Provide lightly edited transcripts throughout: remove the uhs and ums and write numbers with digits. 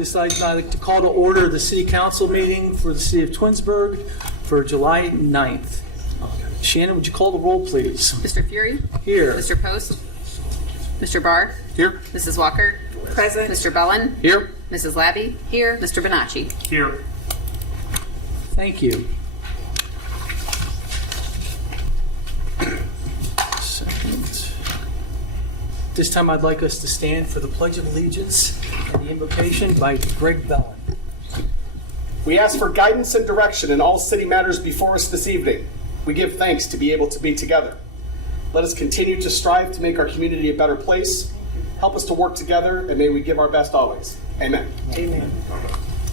I'd like to call to order the City Council meeting for the City of Twinsburg for July 9th. Shannon, would you call the roll, please? Mr. Fury? Here. Mr. Post? Mr. Barr? Here. Mrs. Walker? Present. Mr. Bellin? Here. Mrs. Labby? Here. Mr. Bonacci? Here. Thank you. This time I'd like us to stand for the Pledge of Allegiance and the invocation by Greg Bellin. We ask for guidance and direction in all city matters before us this evening. We give thanks to be able to be together. Let us continue to strive to make our community a better place. Help us to work together, and may we give our best always. Amen. Amen.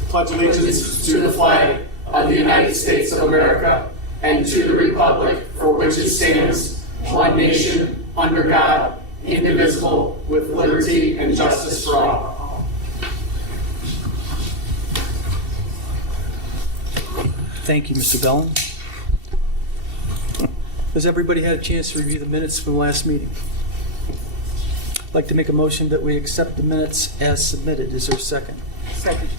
Pledge allegiance to the flag of the United States of America and to the republic for which it stands, one nation, under God, indivisible, with liberty and justice for all. Thank you, Mr. Bellin. Has everybody had a chance to review the minutes from the last meeting? I'd like to make a motion that we accept the minutes as submitted. Is there a second? Second.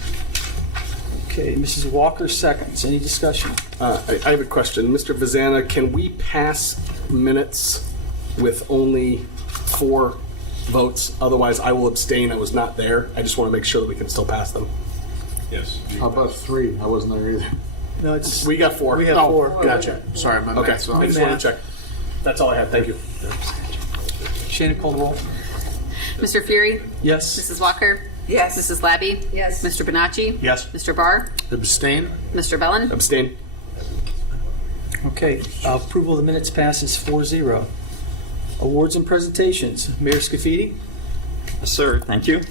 Okay, Mrs. Walker seconds. Any discussion? I have a question. Mr. Vizana, can we pass minutes with only 4 votes? Otherwise, I will abstain. I was not there. I just want to make sure that we can still pass them. Yes. How about 3? I wasn't there either. No, it's We got 4. we have 4. Gotcha. Sorry, my Okay, math's I off. just want to check. That's all I had. Thank you. Shannon, call the roll. Mr. Fury? Yes. Mrs. Walker? Yes. Mrs. Labby? Yes. Mr. Bonacci? Yes. Mr. Barr? Abstain? Mr. Bellin? Abstain. Okay, approval of the minutes passes 4-0. Awards and presentations. Mayor Scafidi. Yes, sir. Thank you.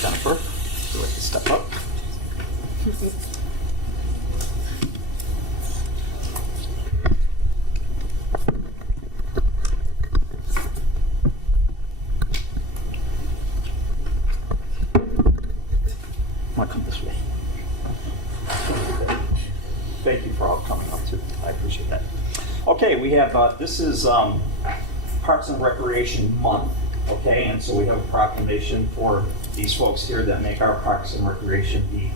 Jennifer, would you like to step up? I'm going to come this way. Thank you for all coming up too. I appreciate that. Okay, we have, this is Parks and Recreation Month, okay? And so we have a proclamation for these folks here that make our Parks and Recreation the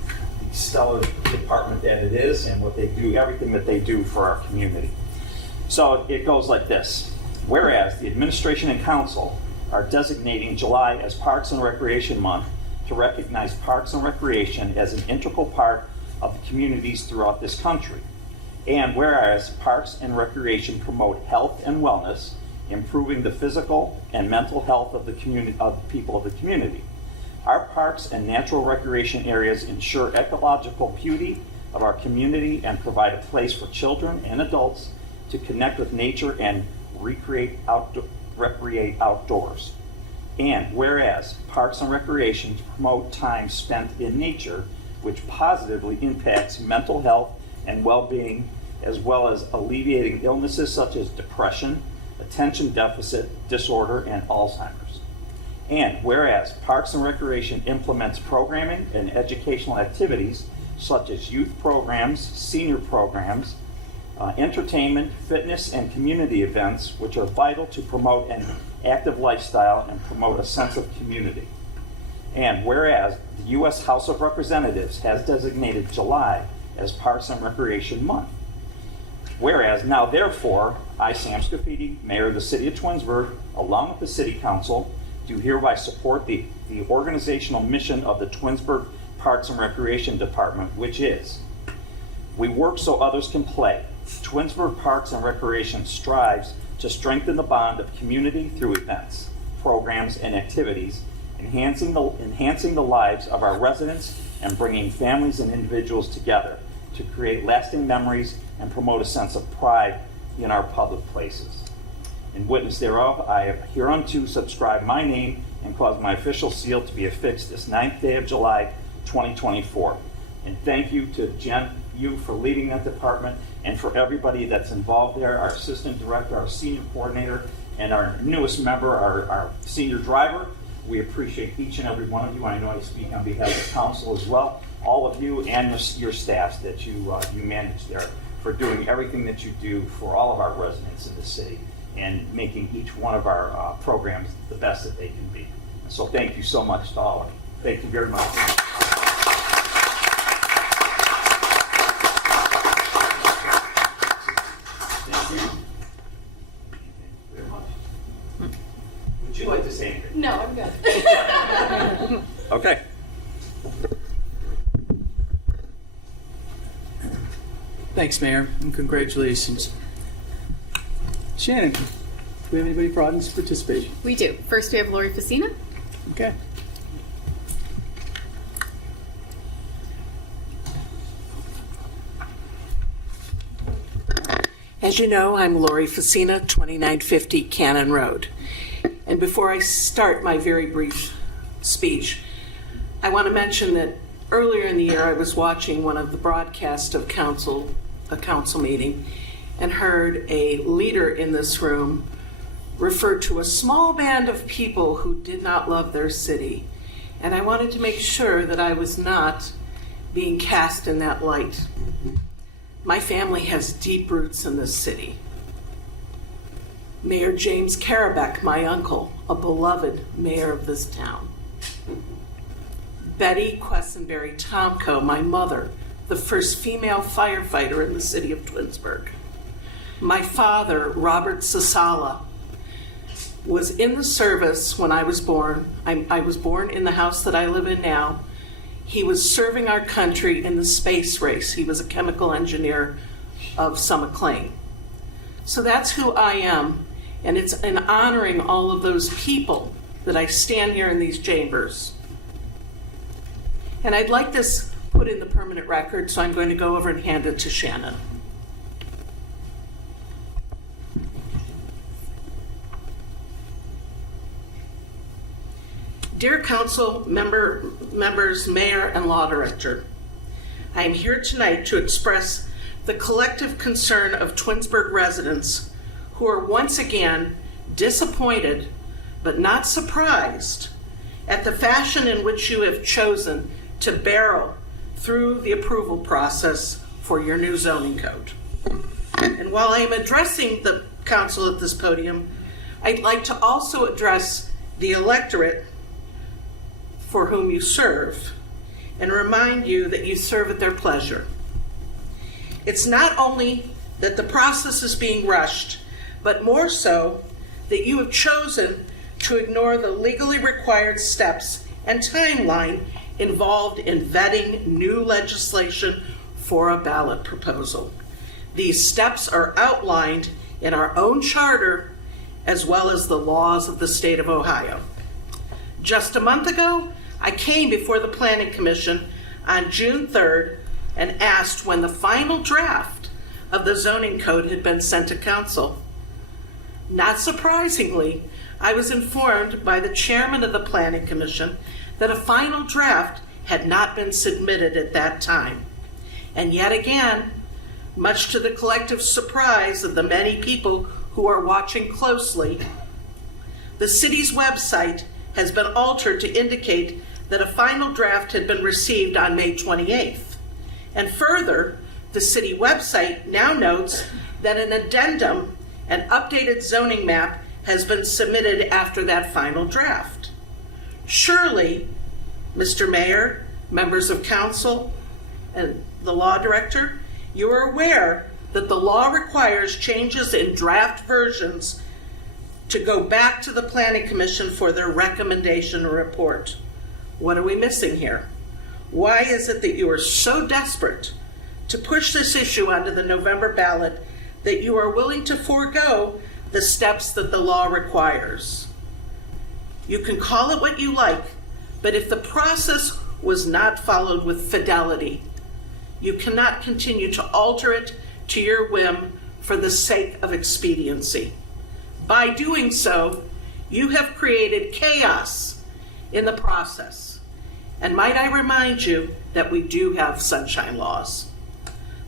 stellar department that it is and what they do, everything that they do for our community. So it goes like this. Whereas the administration and council are designating July as Parks and Recreation Month to recognize parks and recreation as an integral part of the communities throughout this country. And whereas parks and recreation promote health and wellness, improving the physical and mental health of the community, of the people of the community. Our parks and natural recreation areas ensure ecological beauty of our community and provide a place for children and adults to connect with nature and recreate outdoors. And whereas parks and recreation promote time spent in nature, which positively impacts mental health and well-being, as well as alleviating illnesses such as depression, attention deficit disorder, and Alzheimer's. And whereas Parks and Recreation implements programming and educational activities such as youth programs, senior programs, entertainment, fitness, and community events, which are vital to promote an active lifestyle and promote a sense of community. And whereas the U.S. House of Representatives has designated July as Parks and Recreation Month. Whereas now therefore, I, Sam Scafidi, Mayor of the City of Twinsburg, along with the City Council, do hereby support the organizational mission of the Twinsburg Parks and Recreation Department, which is, we work so others can play. Twinsburg Parks and Recreation strives to strengthen the bond of community through events, programs, and activities, enhancing the lives of our residents and bringing families and individuals together to create lasting memories and promote a sense of pride in our public places. In witness thereof, I have hereunto subscribed my name and caused my official seal to be affixed this 9th day of July, 2024. And thank you to Jen, you for leading that department, and for everybody that's involved there, our assistant director, our senior coordinator, and our newest member, our senior driver. We appreciate each and every one of you. I know I speak on behalf of council as well. All of you and your staffs that you manage there for doing everything that you do for all of our residents in the city and making each one of our programs the best that they can be. So thank you so much to all of you. Thank you very much. Would you like to say anything? No, I'm good. Okay. Thanks, Mayor, and congratulations. Shannon, do we have anybody for audience participation? We do. First, we have Lori Facina. Okay. As you know, I'm Lori Facina, 2950 Cannon Road. And before I start my very brief speech, I want to mention that earlier in the year I was watching one of the broadcasts of a council meeting and heard a leader in this room refer to a small band of people who did not love their city. And I wanted to make sure that I was not being cast in that light. My family has deep roots in this city. Mayor James Karabeck, my uncle, a beloved mayor of this town. Betty Quessenberry Tomko, my mother, the first female firefighter in the city of Twinsburg. My father, Robert Sasala, was in the service when I was born. I was born in the house that I live in now. He was serving our country in the space race. He was a chemical engineer of some acclaim. So that's who I am, and it's in honoring all of those people that I stand here in these chambers. And I'd like this put in the permanent record, so I'm going to go over and hand it to Shannon. Dear Council members, Mayor, and Law Director, I am here tonight to express the collective concern of Twinsburg residents who are once again disappointed but not surprised at the fashion in which you have chosen to barrel through the approval process for your new zoning code. And while I am addressing the council at this podium, I'd like to also address the electorate for whom you serve and remind you that you serve at their pleasure. It's not only that the process is being rushed, but more so that you have chosen to ignore the legally required steps and timeline involved in vetting new legislation for a ballot proposal. These steps are outlined in our own charter as well as the laws of the state of Ohio. Just a month ago, I came before the Planning Commission on June 3rd and asked when the final draft of the zoning code had been sent to council. Not surprisingly, I was informed by the chairman of the Planning Commission that a final draft had not been submitted at that time. And yet again, much to the collective surprise of the many people who are watching closely, the city's website has been altered to indicate that a final draft had been received on May 28th. And further, the city website now notes that an addendum, an updated zoning map, has been submitted after that final draft. Surely, Mr. Mayor, members of council, and the law director, you are aware that the law requires changes in draft versions to go back to the Planning Commission for their recommendation or report. What are we missing here? Why is it that you are so desperate to push this issue onto the November ballot that you are willing to forego the steps that the law requires? You can call it what you like, but if the process was not followed with fidelity, you cannot continue to alter it to your whim for the sake of expediency. By doing so, you have created chaos in the process. And might I remind you that we do have sunshine laws.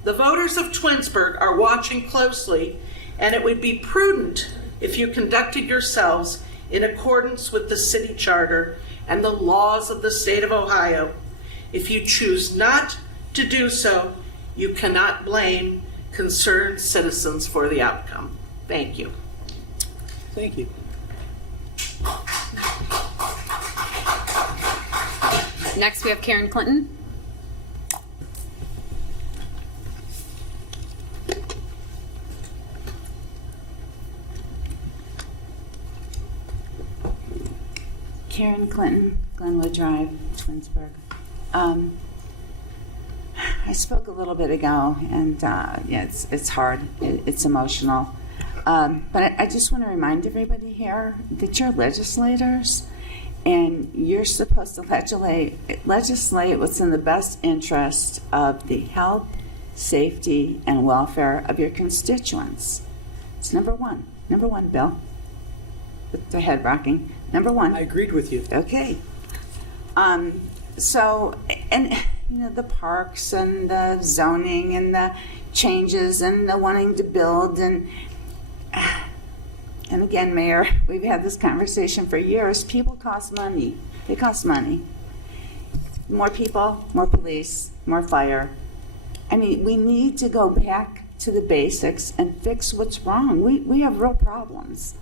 The voters of Twinsburg are watching closely, and it would be prudent if you conducted yourselves in accordance with the city charter and the laws of the state of Ohio. If you choose not to do so, you cannot blame concerned citizens for the outcome. Thank you. Thank you. Next, we have Karen Clinton. Karen Clinton, Glenwood Drive, Twinsburg. I spoke a little bit ago, and yeah, it's hard. It's emotional. But I just want to remind everybody here that you're legislators, and you're supposed to legislate what's in the best interest of the health, safety, and welfare of your constituents. It's number one. Number one, Bill. With their head rocking. Number one. I agreed with you. Okay. So, and you know, the parks and the zoning and the changes and the wanting to build and again, Mayor, we've had this conversation for years. People cost money. They cost money. More people, more police, more fire. I mean, we need to go back to the basics and fix what's wrong. We have real problems.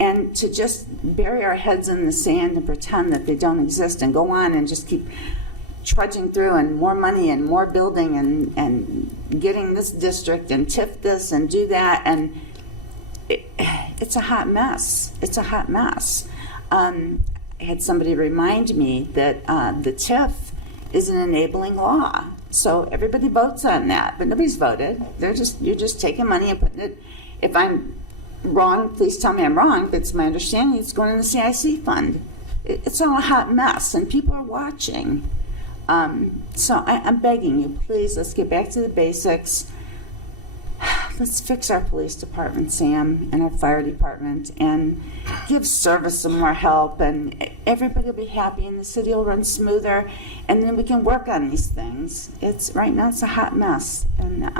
And to just bury our heads in the sand and pretend that they don't exist and go on and just keep trudging through and more money and more building and getting this district and TIF this and do that, and it's a hot mess. It's a hot mess. I had somebody remind me that the TIF is an enabling law. So everybody votes on that, but nobody's voted. You're just taking money and putting it. If I'm wrong, please tell me I'm wrong, but it's my understanding it's going in the CIC fund. It's all a hot mess, and people are watching. So I'm begging you, please, let's get back to the basics. Let's fix our police department, Sam, and our fire department, and give service some more help, and everybody will be happy, and the city will run smoother, and then we can work on these things. Right now it's a hot mess, and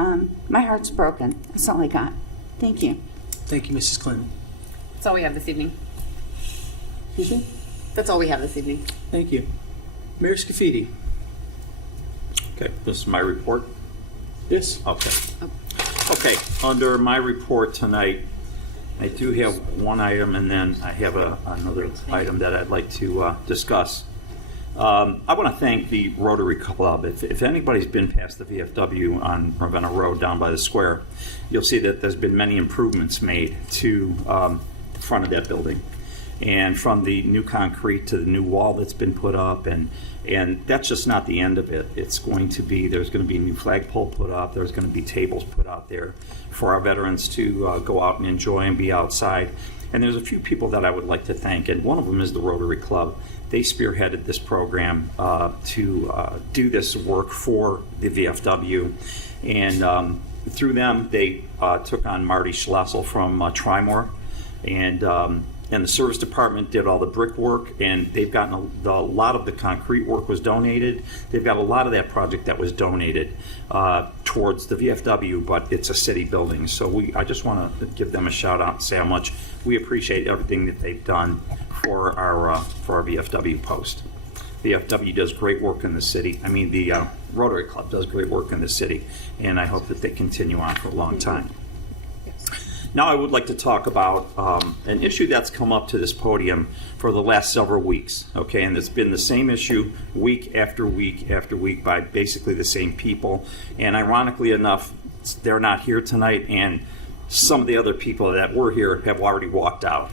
my heart's broken. That's all I got. Thank you. Thank you, Mrs. Clinton. That's all we have this evening. Excuse me? That's all we have this evening. Thank you. Mayor Scafidi. Okay, this is my report. Yes. Okay. Okay, under my report tonight, I do have one item, and then I have another item that I'd like to discuss. I want to thank the Rotary Club. If anybody's been past the VFW on Ravenna Road down by the square, you'll see that there's been many improvements made to the front of that building. And from the new concrete to the new wall that's been put up, and that's just not the end of it. There's going to be a new flagpole put up. There's going to be tables put out there for our veterans to go out and enjoy and be outside. And there's a few people that I would like to thank, and one of them is the Rotary Club. They spearheaded this program to do this work for the VFW, and through them they took on Marty Schlessel from Trimore, and the service department did all the brickwork, and they've gotten a lot of the concrete work was donated. They've got a lot of that project that was donated towards the VFW, but it's a city building. So I just want to give them a shout out and say how much we appreciate everything that they've done for our VFW post. VFW does great work in the city. I mean, the Rotary Club does great work in the city, and I hope that they continue on for a long time. Now I would like to talk about an issue that's come up to this podium for the last several weeks, okay? And it's been the same issue week after week after week by basically the same people. And ironically enough, they're not here tonight, and some of the other people that were here have already walked out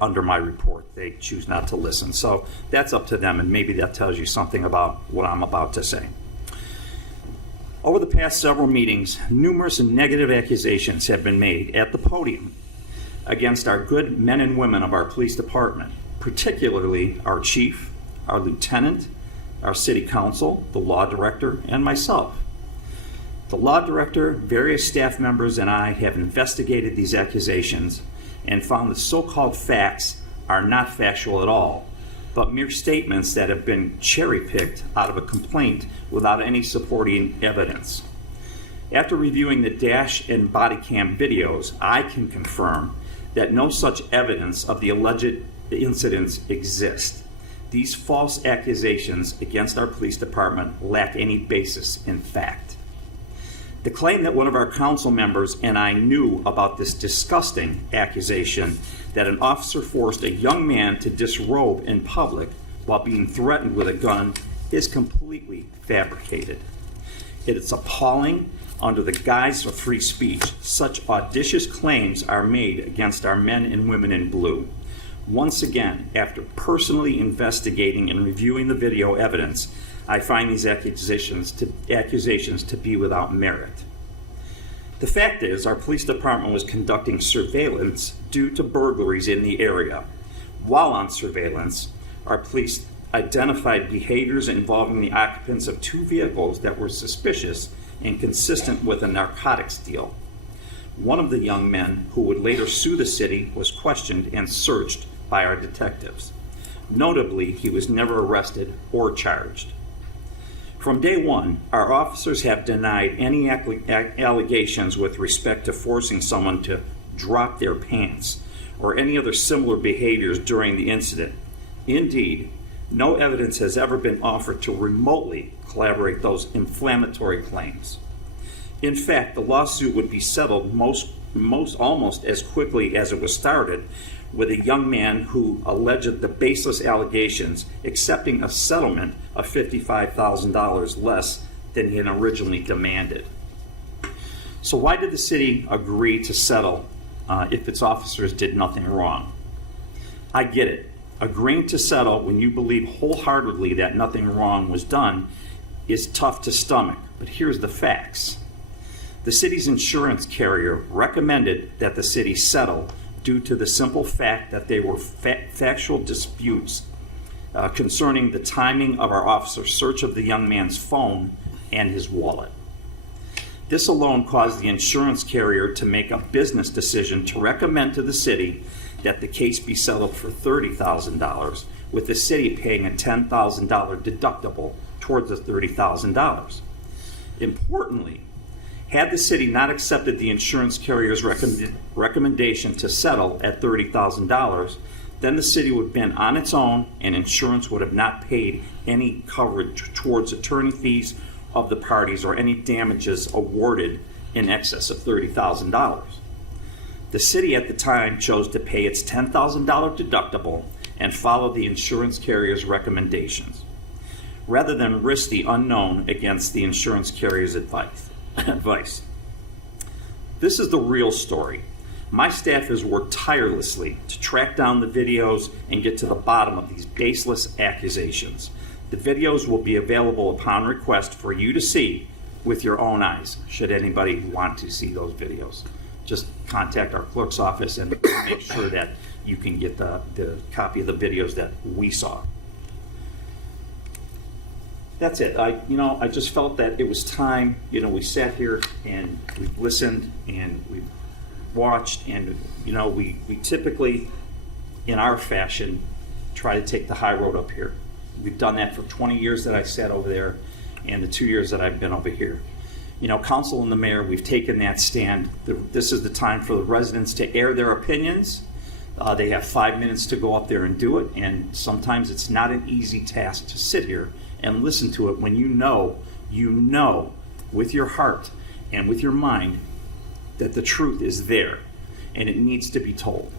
under my report. They choose not to listen. So that's up to them, and maybe that tells you something about what I'm about to say. Over the past several meetings, numerous negative accusations have been made at the podium against our good men and women of our police department, particularly our chief, our lieutenant, our city council, the law director, and myself. The law director, various staff members, and I have investigated these accusations and found the so-called facts are not factual at all, but mere statements that have been cherry-picked out of a complaint without any supporting evidence. After reviewing the dash and body cam videos, I can confirm that no such evidence of the alleged incidents exist. These false accusations against our police department lack any basis in fact. The claim that one of our council members and I knew about this disgusting accusation that an officer forced a young man to disrobe in public while being threatened with a gun is completely fabricated. It is appalling. Under the guise of free speech, such audacious claims are made against our men and women in blue. Once again, after personally investigating and reviewing the video evidence, I find these accusations to be without merit. The fact is, our police department was conducting surveillance due to burglaries in the area. While on surveillance, our police identified behaviors involving the occupants of 2 vehicles that were suspicious and consistent with a narcotics deal. One of the young men, who would later sue the city, was questioned and searched by our detectives. Notably, he was never arrested or charged. From day one, our officers have denied any allegations with respect to forcing someone to drop their pants or any other similar behaviors during the incident. Indeed, no evidence has ever been offered to remotely corroborate those inflammatory claims. In fact, the lawsuit would be settled almost as quickly as it was started, with a young man who alleged the baseless allegations accepting a settlement of $55,000 less than he had originally demanded. So why did the city agree to settle if its officers did nothing wrong? I get it. Agreeing to settle when you believe wholeheartedly that nothing wrong was done is tough to stomach, but here's the facts. The city's insurance carrier recommended that the city settle due to the simple fact that they were factual disputes concerning the timing of our officer's search of the young man's phone and his wallet. This alone caused the insurance carrier to make a business decision to recommend to the city that the case be settled for $30,000, with the city paying a $10,000 deductible towards the $30,000. Importantly, had the city not accepted the insurance carrier's recommendation to settle at $30,000, then the city would have been on its own and insurance would have not paid any coverage towards attorney fees of the parties or any damages awarded in excess of $30,000. The city at the time chose to pay its $10,000 deductible and follow the insurance carrier's recommendations, rather than risk the unknown against the insurance carrier's advice. This is the real story. My staff has worked tirelessly to track down the videos and get to the bottom of these baseless accusations. The videos will be available upon request for you to see with your own eyes, should anybody want to see those videos. Just contact our clerk's office and make sure that you can get the copy of the videos that we saw. That's it. I just felt that it was time. We sat here and we listened and we watched, and we typically, in our fashion, try to take the high road up here. We've done that for 20 years that I sat over there, and the 2 years that I've been over here. Council and the mayor, we've taken that stand. This is the time for the residents to air their opinions. They have 5 minutes to go up there and do it, and sometimes it's not an easy task to sit here and listen to it when you know with your heart and with your mind that the truth is there and it needs to be told.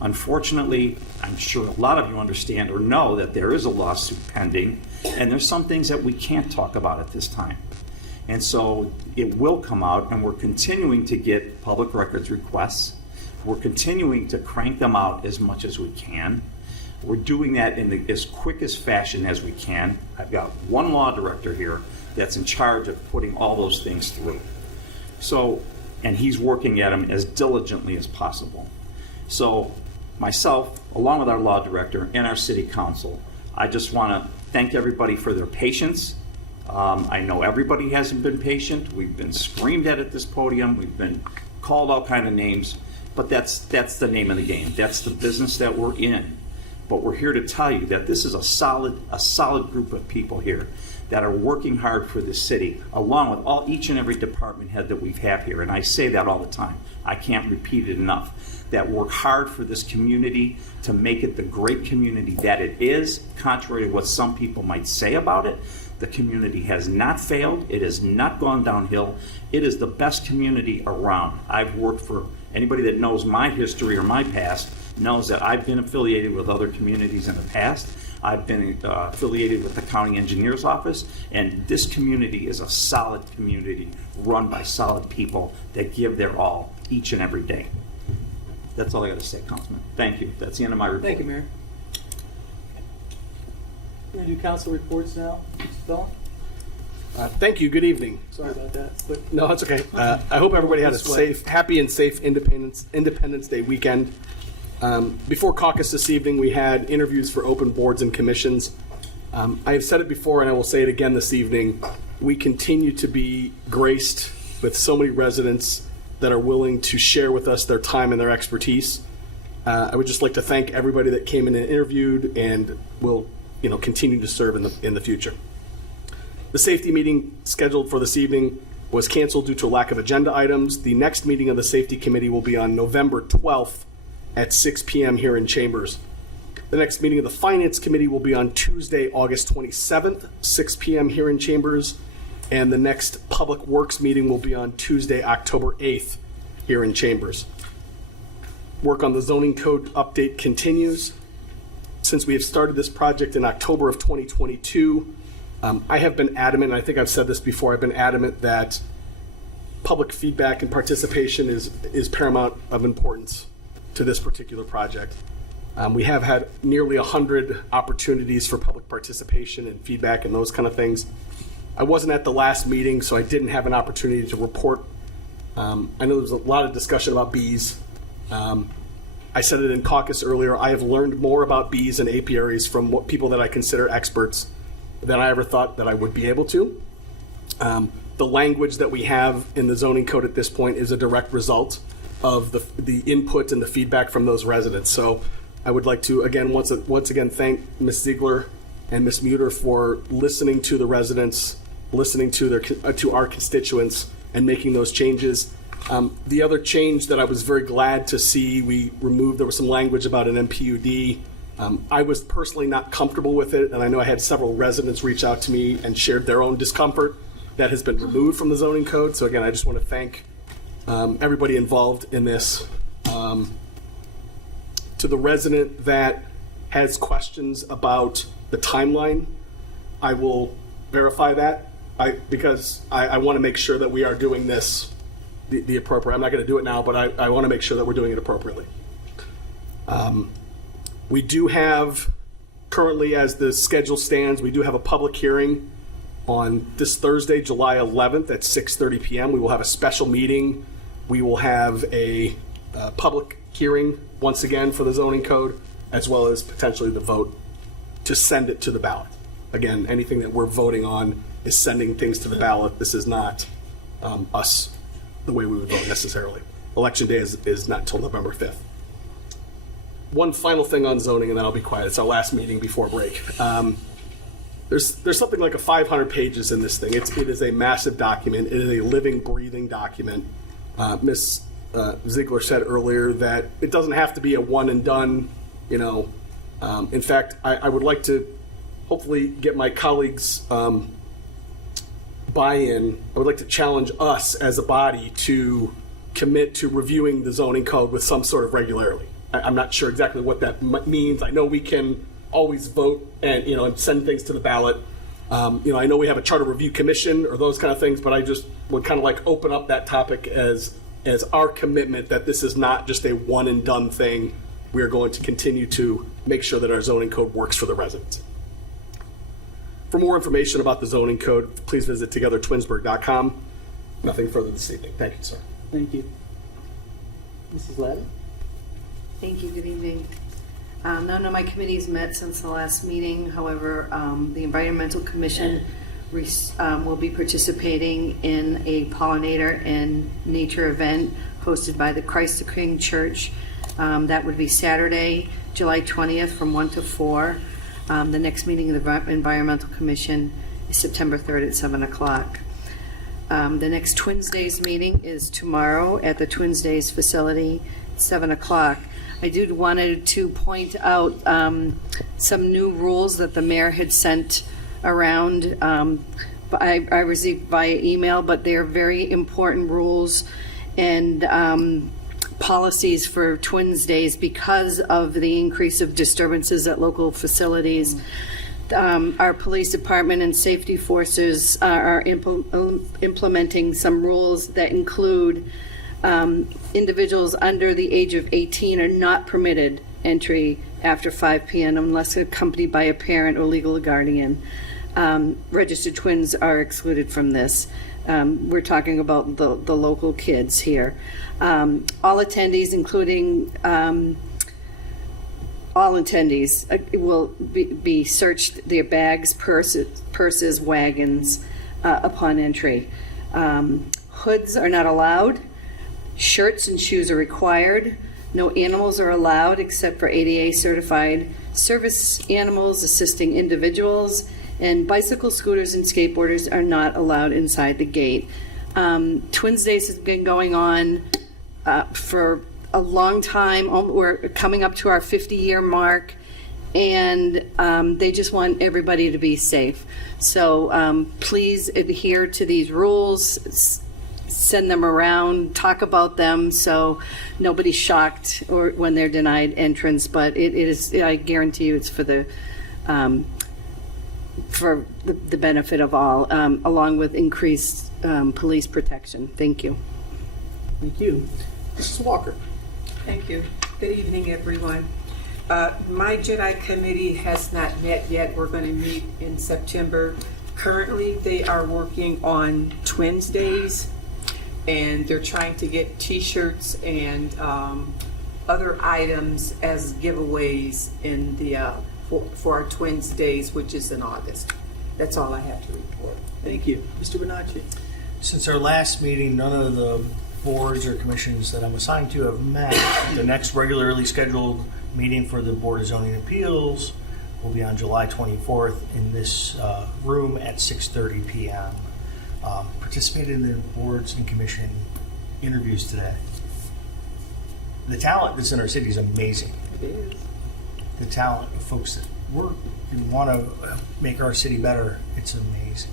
Unfortunately, I'm sure a lot of you understand or know that there is a lawsuit pending, and there's some things that we can't talk about at this time. And so it will come out, and we're continuing to get public records requests. We're continuing to crank them out as much as we can. We're doing that in as quick as fashion as we can. I've got one law director here that's in charge of putting all those things through. So, and he's working at them as diligently as possible. So myself, along with our law director and our city council, I just want to thank everybody for their patience. I know everybody hasn't been patient. We've been screamed at this podium. We've been called all kind of names, but that's the name of the game. That's the business that we're in. But we're here to tell you that this is a solid group of people here that are working hard for this city, along with each and every department head that we have here. And I say that all the time. I can't repeat it enough. That work hard for this community to make it the great community that it is, contrary to what some people might say about it. The community has not failed. It has not gone downhill. It is the best community around. I've worked for anybody that knows my history or my past knows that I've been affiliated with other communities in the past. I've been affiliated with the county engineer's office, and this community is a solid community run by solid people that give their all each and every day. That's all I got to say, Councilman. Thank you. That's the end of my report. Thank you, Mayor. We're going to do council reports now. Mr. Bell? Thank you. Good evening. Sorry about that. But No, it's okay. I hope everybody had a happy and safe Independence Day weekend. Before caucus this evening, we had interviews for open boards and commissions. I have said it before, and I will say it again this evening. We continue to be graced with so many residents that are willing to share with us their time and their expertise. I would just like to thank everybody that came in and interviewed, and will, continue to serve in the future. The safety meeting scheduled for this evening was canceled due to a lack of agenda items. The next meeting of the safety committee will be on November 12th at 6 p.m. here in Chambers. The next meeting of the finance committee will be on Tuesday, August 27th, 6 p.m. here in Chambers. And the next public works meeting will be on Tuesday, October 8th here in Chambers. Work on the zoning code update continues. Since we have started this project in October of 2022, I have been adamant, and I think I've said this before, I've been adamant that public feedback and participation is paramount of importance to this particular project. We have had nearly 100 opportunities for public participation and feedback and those kind of things. I wasn't at the last meeting, so I didn't have an opportunity to report. I know there was a lot of discussion about bees. I said it in caucus earlier, I have learned more about bees and apiaries from people that I consider experts than I ever thought that I would be able to. The language that we have in the zoning code at this point is a direct result of the input and the feedback from those residents. So I would like to, again, once again, thank Ms. Ziegler and Ms. Muter for listening to the residents, listening to our constituents, and making those changes. The other change that I was very glad to see, we removed, there was some language about an MPUD. I was personally not comfortable with it, and I know I had several residents reach out to me and shared their own discomfort. That has been removed from the zoning code. So again, I just want to thank everybody involved in this. To the resident that has questions about the timeline, I will verify that because I want to make sure that we are doing this the appropriate. I'm not going to do it now, but I want to make sure that we're doing it appropriately. We do have, currently as the schedule stands, we do have a public hearing on this Thursday, July 11th at 6:30 p.m. We will have a special meeting. We will have a public hearing once again for the zoning code, as well as potentially the vote to send it to the ballot. Again, anything that we're voting on is sending things to the ballot. This is not us, the way we would vote necessarily. Election day is not until November 5th. One final thing on zoning, and then I'll be quiet. It's our last meeting before break. There's something like 500 pages in this thing. It is a massive document. It is a living, breathing document. Ms. Ziegler said earlier that it doesn't have to be a one and done. In fact, I would like to hopefully get my colleagues' buy-in. I would like to challenge us as a body to commit to reviewing the zoning code with some sort of regularity. I'm not sure exactly what that means. I know we can always vote and send things to the ballot. I know we have a charter review commission or those kind of things, but I just would kind of like open up that topic as our commitment that this is not just a one and done thing. We are going to continue to make sure that our zoning code works for the residents. For more information about the zoning code, please visit togethertwinsburg.com. Nothing further this evening. Thank you, sir. thank you. Mrs. Ladd? Thank you. Good evening. None of my committees met since the last meeting. However, the Environmental Commission will be participating in a pollinator and nature event hosted by the Christ the King Church. That would be Saturday, July 20th from 1 to 4. The next meeting of the Environmental Commission is September 3rd at 7 o'clock. The next Twins Days meeting is tomorrow at the Twins Days facility, 7 o'clock. I wanted to point out some new rules that the mayor had sent around. I received via email, but they're very important rules. And policies for Twins Days because of the increase of disturbances at local facilities. Our police department and safety forces are implementing some rules that include individuals under the age of 18 are not permitted entry after 5 p.m. unless accompanied by a parent or legal guardian. Registered twins are excluded from this. We're talking about the local kids here. All attendees, including all attendees, will be searched, their bags, purses, wagons upon entry. Hoods are not allowed. Shirts and shoes are required. No animals are allowed except for ADA certified service animals assisting individuals, and bicycle, scooters, and skateboarders are not allowed inside the gate. Twins Days has been going on for a long time. We're coming up to our 50-year mark, and they just want everybody to be safe. So please adhere to these rules, send them around, talk about them so nobody's shocked or when they're denied entrance. But it is, I guarantee you, it's for the benefit of all, along with increased police protection. Thank you. Thank you. Mrs. Walker. Thank you. Good evening, everyone. My Jedi committee has not met yet. We're going to meet in September. Currently, they are working on Twins Days, and they're trying to get T-shirts and other items as giveaways in the for our Twins Days, which is in August. That's all I have to report. Thank you. Mr. Bonacci. Since our last meeting, none of the boards or commissions that I'm assigned to have met. The next regularly scheduled meeting for the Board of Zoning Appeals will be on July 24th in this room at 6:30 p.m. Participated in the boards and commission interviews today. The talent that's in our city is amazing. It is. The talent of folks that work and want to make our city better, it's amazing.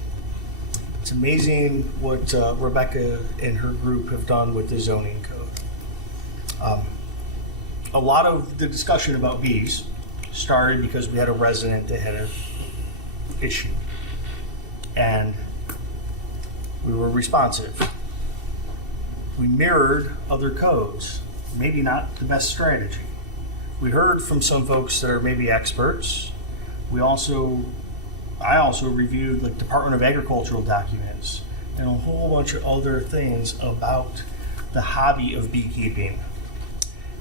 It's amazing what Rebecca and her group have done with the zoning code. A lot of the discussion about bees started because we had a resident that had an issue. And we were responsive. We mirrored other codes. Maybe not the best strategy. We heard from some folks that are maybe experts. I also reviewed like Department of Agricultural documents and a whole bunch of other things about the hobby of beekeeping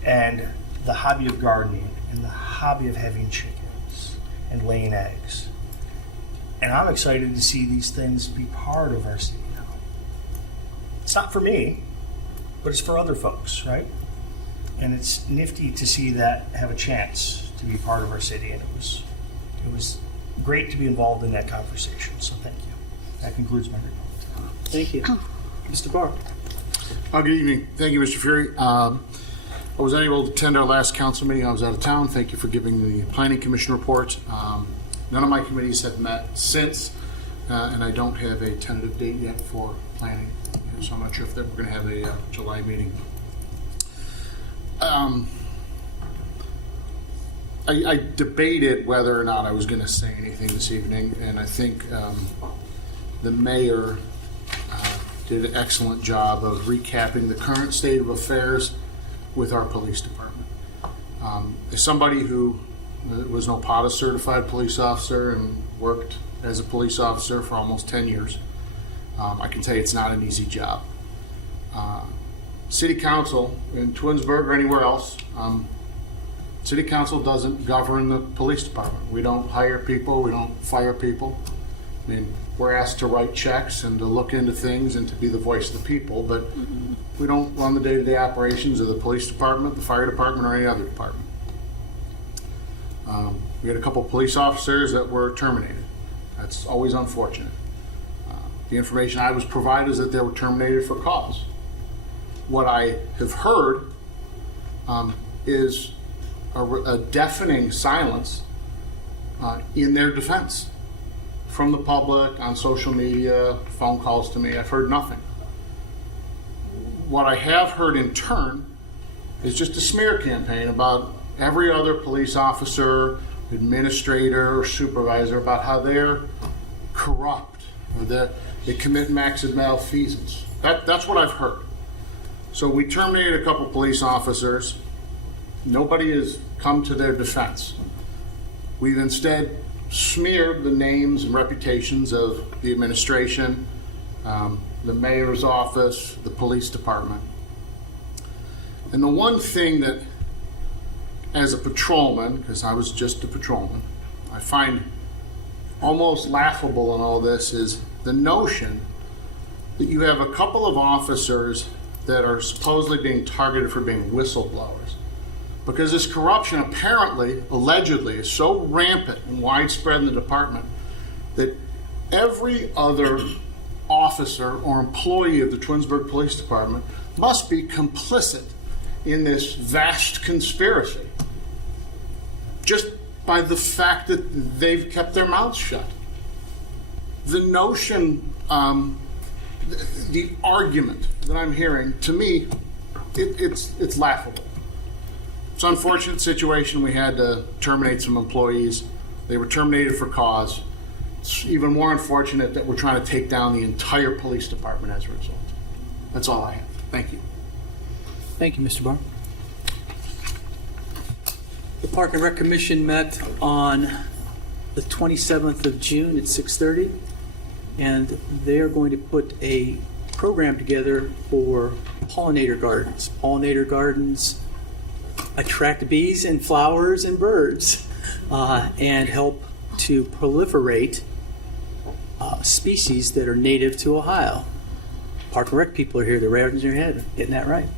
and the hobby of gardening and the hobby of having chickens and laying eggs. And I'm excited to see these things be part of our city now. It's not for me, but it's for other folks, right? And it's nifty to see that have a chance to be part of our city. And it was great to be involved in that conversation. So thank you. That concludes my report. Thank you. Mr. Barr. Good evening. Thank you, Mr. Fury. I was unable to attend our last council meeting. I was out of town. Thank you for giving the Planning Commission report. None of my committees have met since, and I don't have a tentative date yet for planning. So I'm not sure if we're going to have a July meeting. I debated whether or not I was going to say anything this evening, and I think the mayor did an excellent job of recapping the current state of affairs with our police department. As somebody who was an OPATA certified police officer and worked as a police officer for almost 10 years, I can tell you it's not an easy job. City Council in Twinsburg or anywhere else, City Council doesn't govern the police department. We don't hire people, we don't fire people. I mean, we're asked to write checks and to look into things and to be the voice of the people, but we don't run the day-to-day operations of the police department, the fire department, or any other department. We had a couple police officers that were terminated. That's always unfortunate. The information I was provided is that they were terminated for cause. What I have heard is a deafening silence in their defense from the public, on social media, phone calls to me. I've heard nothing. What I have heard in turn is just a smear campaign about every other police officer, administrator, or supervisor, about how they're corrupt or that they commit massive malfeasance. That's what I've heard. So we terminated a couple police officers. Nobody has come to their defense. We've instead smeared the names and reputations of the administration, the mayor's office, the police department. And the one thing that, as a patrolman, because I was just a patrolman, I find almost laughable in all this is the notion that you have a couple of officers that are supposedly being targeted for being whistleblowers. Because this corruption apparently, allegedly, is so rampant and widespread in the department that every other officer or employee of the Twinsburg Police Department must be complicit in this vast conspiracy just by the fact that they've kept their mouths shut. The notion, the argument that I'm hearing, to me, it's laughable. It's an unfortunate situation. We had to terminate some employees. They were terminated for cause. It's even more unfortunate that we're trying to take down the entire police department as a result. That's all I have. Thank you. Thank you, Mr. Barr. The Park and Rec Commission met on the 27th of June at 6:30, and they are going to put a program together for pollinator gardens. Pollinator gardens attract bees and flowers and birds and help to proliferate species that are native to Ohio. Park and Rec people are here. They're raising their head, getting that right.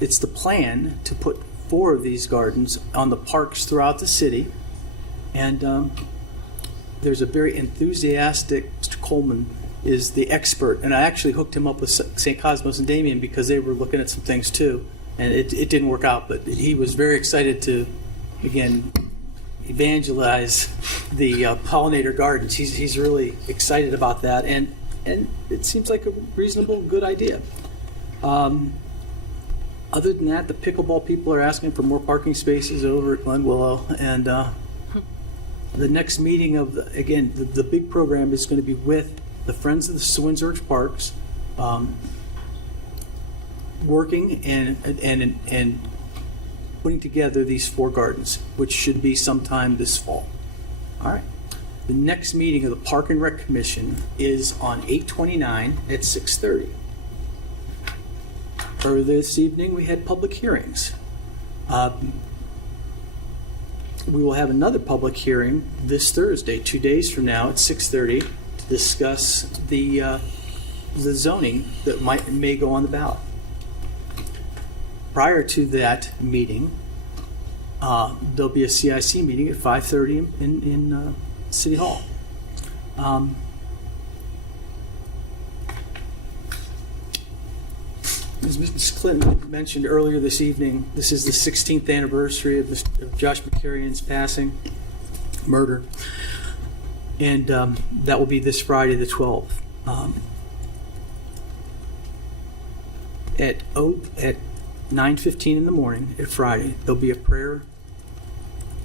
It's the plan to put 4 of these gardens on the parks throughout the city. And there's a very enthusiastic, Mr. Coleman is the expert. And I actually hooked him up with St. Cosmos and Damien because they were looking at some things too. And it didn't work out, but he was very excited to, again, evangelize the pollinator gardens. He's really excited about that. And it seems like a reasonable, good idea. Other than that, the pickleball people are asking for more parking spaces over at Glen Willow. And the next meeting of, the big program is going to be with the Friends of the Twinsburg Parks, working and putting together these 4 gardens, which should be sometime this fall. All right. The next meeting of the Park and Rec Commission is on 8/29 at 6:30. Earlier this evening, we had public hearings. We will have another public hearing this Thursday, 2 days from now, at 6:30, to discuss the zoning that may go on the ballot. Prior to that meeting, there'll be a CIC meeting at 5:30 in City Hall. As Mrs. Clinton mentioned earlier this evening, this is the 16th anniversary of Josh McCarrian's passing, murder, and that will be this Friday, the 12th. At 9:15 in the morning at Friday, there'll be a prayer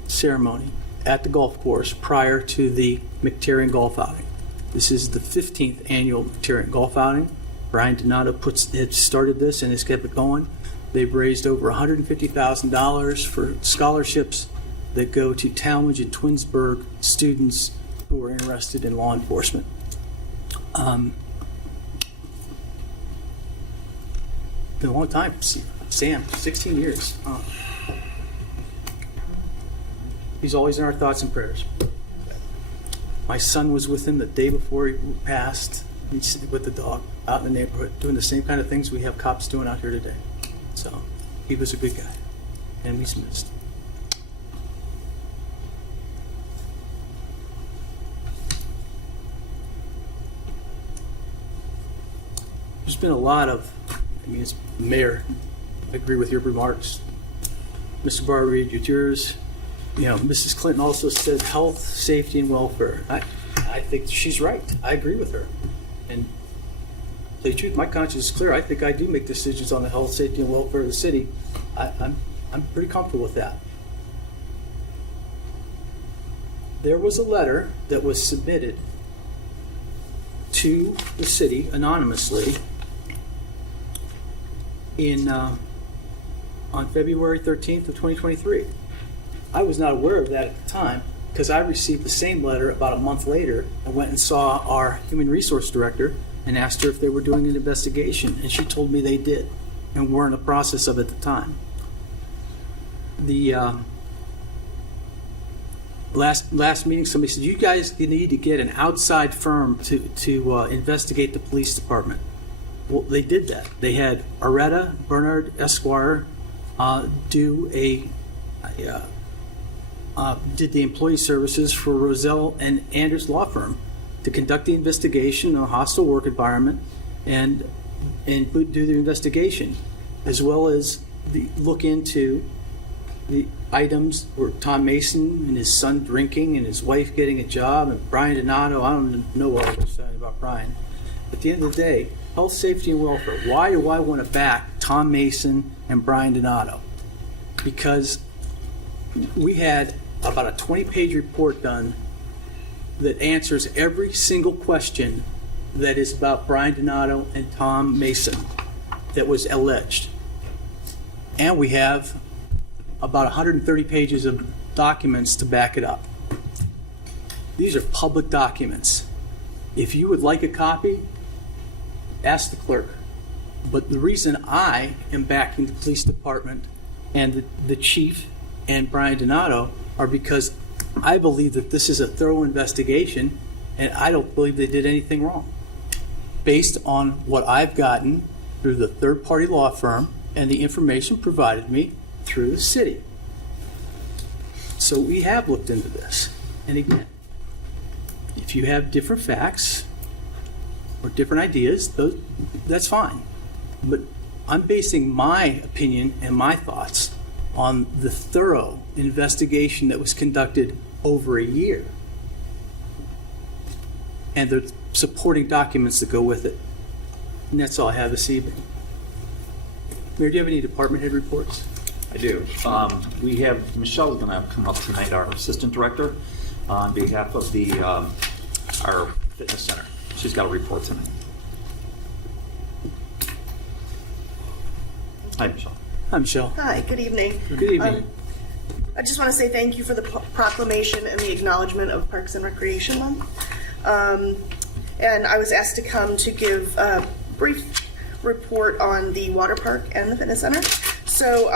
ceremony at the golf course prior to the McTerrian golf outing. This is the 15th annual McTerrian golf outing. Brian Donato had started this and has kept it going. They've raised over $150,000 for scholarships that go to Talmadge and Twinsburg students who are interested in law enforcement. Been a long time, Sam, 16 years. He's always in our thoughts and prayers. My son was with him the day before he passed. He's with the dog out in the neighborhood, doing the same kind of things we have cops doing out here today. So he was a good guy, and he's missed. There's been a lot of, as Mayor, I agree with your remarks. Mr. Barr, read yours. Mrs. Clinton also said health, safety, and welfare. I think she's right. I agree with her. And to tell you the truth, my conscience is clear. I think I do make decisions on the health, safety, and welfare of the city. I'm pretty comfortable with that. There was a letter that was submitted to the city anonymously on February 13th of 2023. I was not aware of that at the time because I received the same letter about a month later and went and saw our human resource director and asked her if they were doing an investigation, and she told me they did and were in the process of it at the time. The last meeting, somebody said, you guys need to get an outside firm to investigate the police department. Well, they did that. They had Aretta Bernard Esquire did the employee services for Roselle and Anders law firm to conduct the investigation on a hostile work environment and do the investigation, as well as look into the items where Tom Mason and his son drinking and his wife getting a job and Brian Donato. I don't know what I was saying about Brian. At the end of the day, health, safety, and welfare. Why do I want to back Tom Mason and Brian Donato? Because we had about a 20-page report done that answers every single question that is about Brian Donato and Tom Mason that was alleged. And we have about 130 pages of documents to back it up. These are public documents. If you would like a copy, ask the clerk. But the reason I am backing the police department and the chief and Brian Donato are because I believe that this is a thorough investigation, and I don't believe they did anything wrong, based on what I've gotten through the third-party law firm and the information provided me through the city. So we have looked into this. And again, if you have different facts or different ideas, that's fine. But I'm basing my opinion and my thoughts on the thorough investigation that was conducted over a year and the supporting documents that go with it. And that's all I have this evening. Mayor, do you have any department head reports? I do. We have, Michelle's going to come up tonight, our assistant director, on behalf of our fitness center. She's got a report tonight. Hi, Michelle. Hi, Michelle. Hi, good evening. Good evening. I just want to say thank you for the proclamation and the acknowledgement of Parks and Recreation Month. And I was asked to come to give a brief report on the water park and the fitness center. So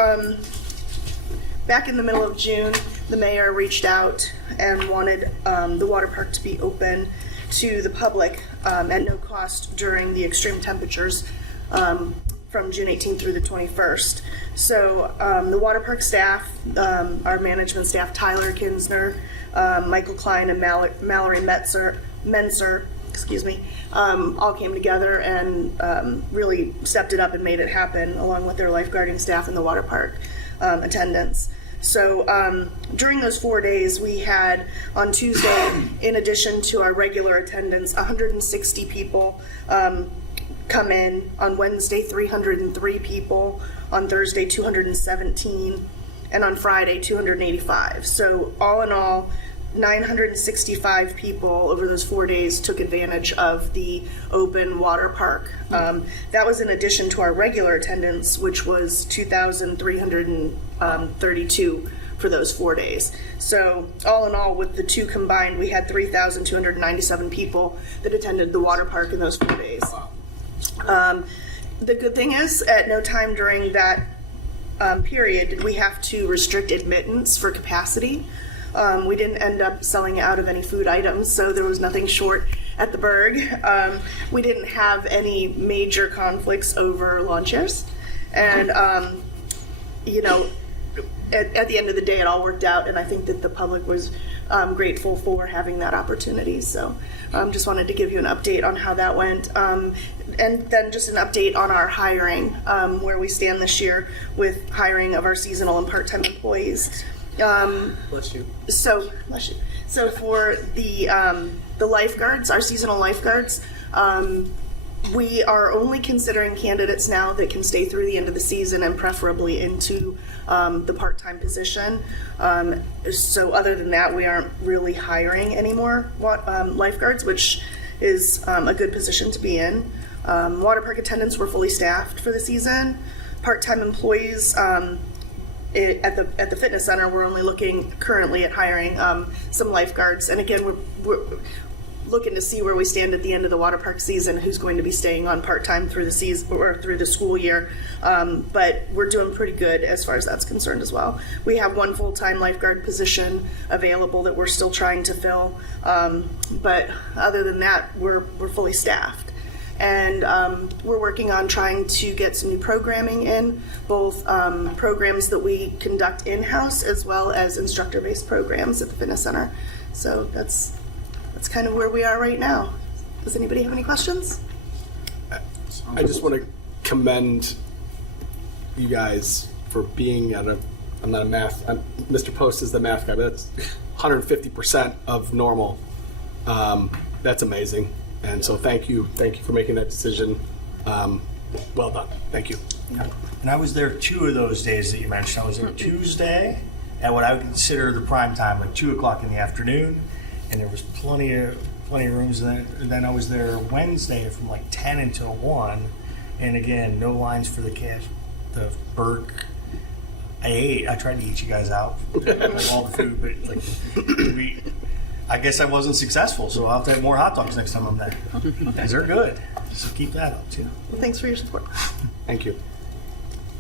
back in the middle of June, the mayor reached out and wanted the water park to be open to the public at no cost during the extreme temperatures from June 18th through the 21st. So the water park staff, our management staff, Tyler Kinsner, Michael Klein, and Mallory Menser, all came together and really stepped it up and made it happen, along with their lifeguarding staff and the water park attendants. So during those 4 days, we had on Tuesday, in addition to our regular attendance, 160 people come in. On Wednesday, 303 people. On Thursday, 217. And on Friday, 285. So all in all, 965 people over those 4 days took advantage of the open water park. That was in addition to our regular attendance, which was 2,332 for those 4 days. So all in all, with the two combined, we had 3,297 people that attended the water park in those 4 days. The good thing is, at no time during that period did we have to restrict admittance for capacity. We didn't end up selling out of any food items, so there was nothing short at the Berg. We didn't have any major conflicts over lawn chairs. And, at the end of the day, it all worked out, and I think that the public was grateful for having that opportunity. So just wanted to give you an update on how that went. And then just an update on our hiring, where we stand this year with hiring of our seasonal and part-time employees. Bless you. So for the lifeguards, our seasonal lifeguards, We are only considering candidates now that can stay through the end of the season and preferably into the part-time position. So other than that, we aren't really hiring any more lifeguards, which is a good position to be in. Water park attendants were fully staffed for the season. Part-time employees at the fitness center, we're only looking currently at hiring some lifeguards. And again, we're looking to see where we stand at the end of the water park season, who's going to be staying on part-time through the season or through the school year. But we're doing pretty good as far as that's concerned as well. We have one full-time lifeguard position available that we're still trying to fill. But other than that, we're fully staffed. And we're working on trying to get some new programming in, both programs that we conduct in-house as well as instructor-based programs at the fitness center. So that's kind of where we are right now. Does anybody have any questions? I just want to commend you guys for being at Mr. Post is the math guy, but that's 150% of normal. That's amazing. And so thank you for making that decision. Well done. Thank you. And I was there 2 of those days that you mentioned. I was there Tuesday at what I would consider the prime time, like 2:00 in the afternoon, and there was plenty of rooms. And then I was there Wednesday from like 10 until 1, and again, no lines for the Burke. I tried to eat you guys out, like all the food, but I guess I wasn't successful, so I'll have to have more hot dogs next time I'm there. Because they're good. So keep that up, too. Well, thanks for your support. Thank you.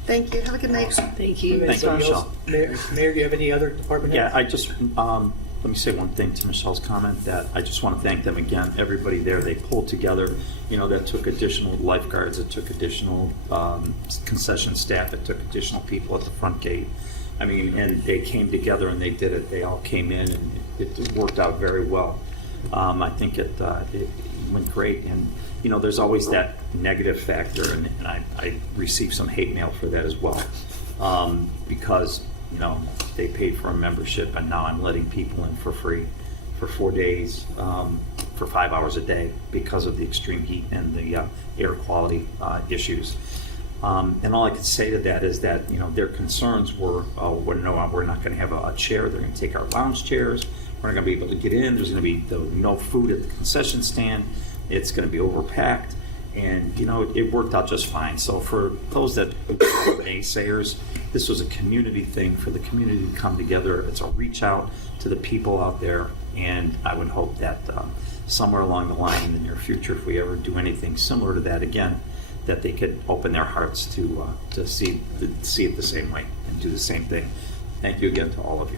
Thank you. Have a good night. Thank you. Thank you, Michelle. Mayor, do you have any other department heads? Yeah, I just, let me say one thing to Michelle's comment, that I just want to thank them again, everybody there, they pulled together, that took additional lifeguards, it took additional concession staff, it took additional people at the front gate. I mean, and they came together and they did it, they all came in and it worked out very well. I think it went great, and there's always that negative factor, and I received some hate mail for that as well, because they paid for a membership, and now I'm letting people in for free for 4 days, for 5 hours a day because of the extreme heat and the air quality issues. And all I can say to that is that their concerns were, no, we're not going to have a chair. They're going to take our lounge chairs. We're not going to be able to get in. There's going to be no food at the concession stand. It's going to be overpacked. And, it worked out just fine. So for those that are naysayers, this was a community thing for the community to come together. It's a reach out to the people out there. And I would hope that somewhere along the line in the near future, if we ever do anything similar to that again, that they could open their hearts to see it the same way and do the same thing. Thank you again to all of you.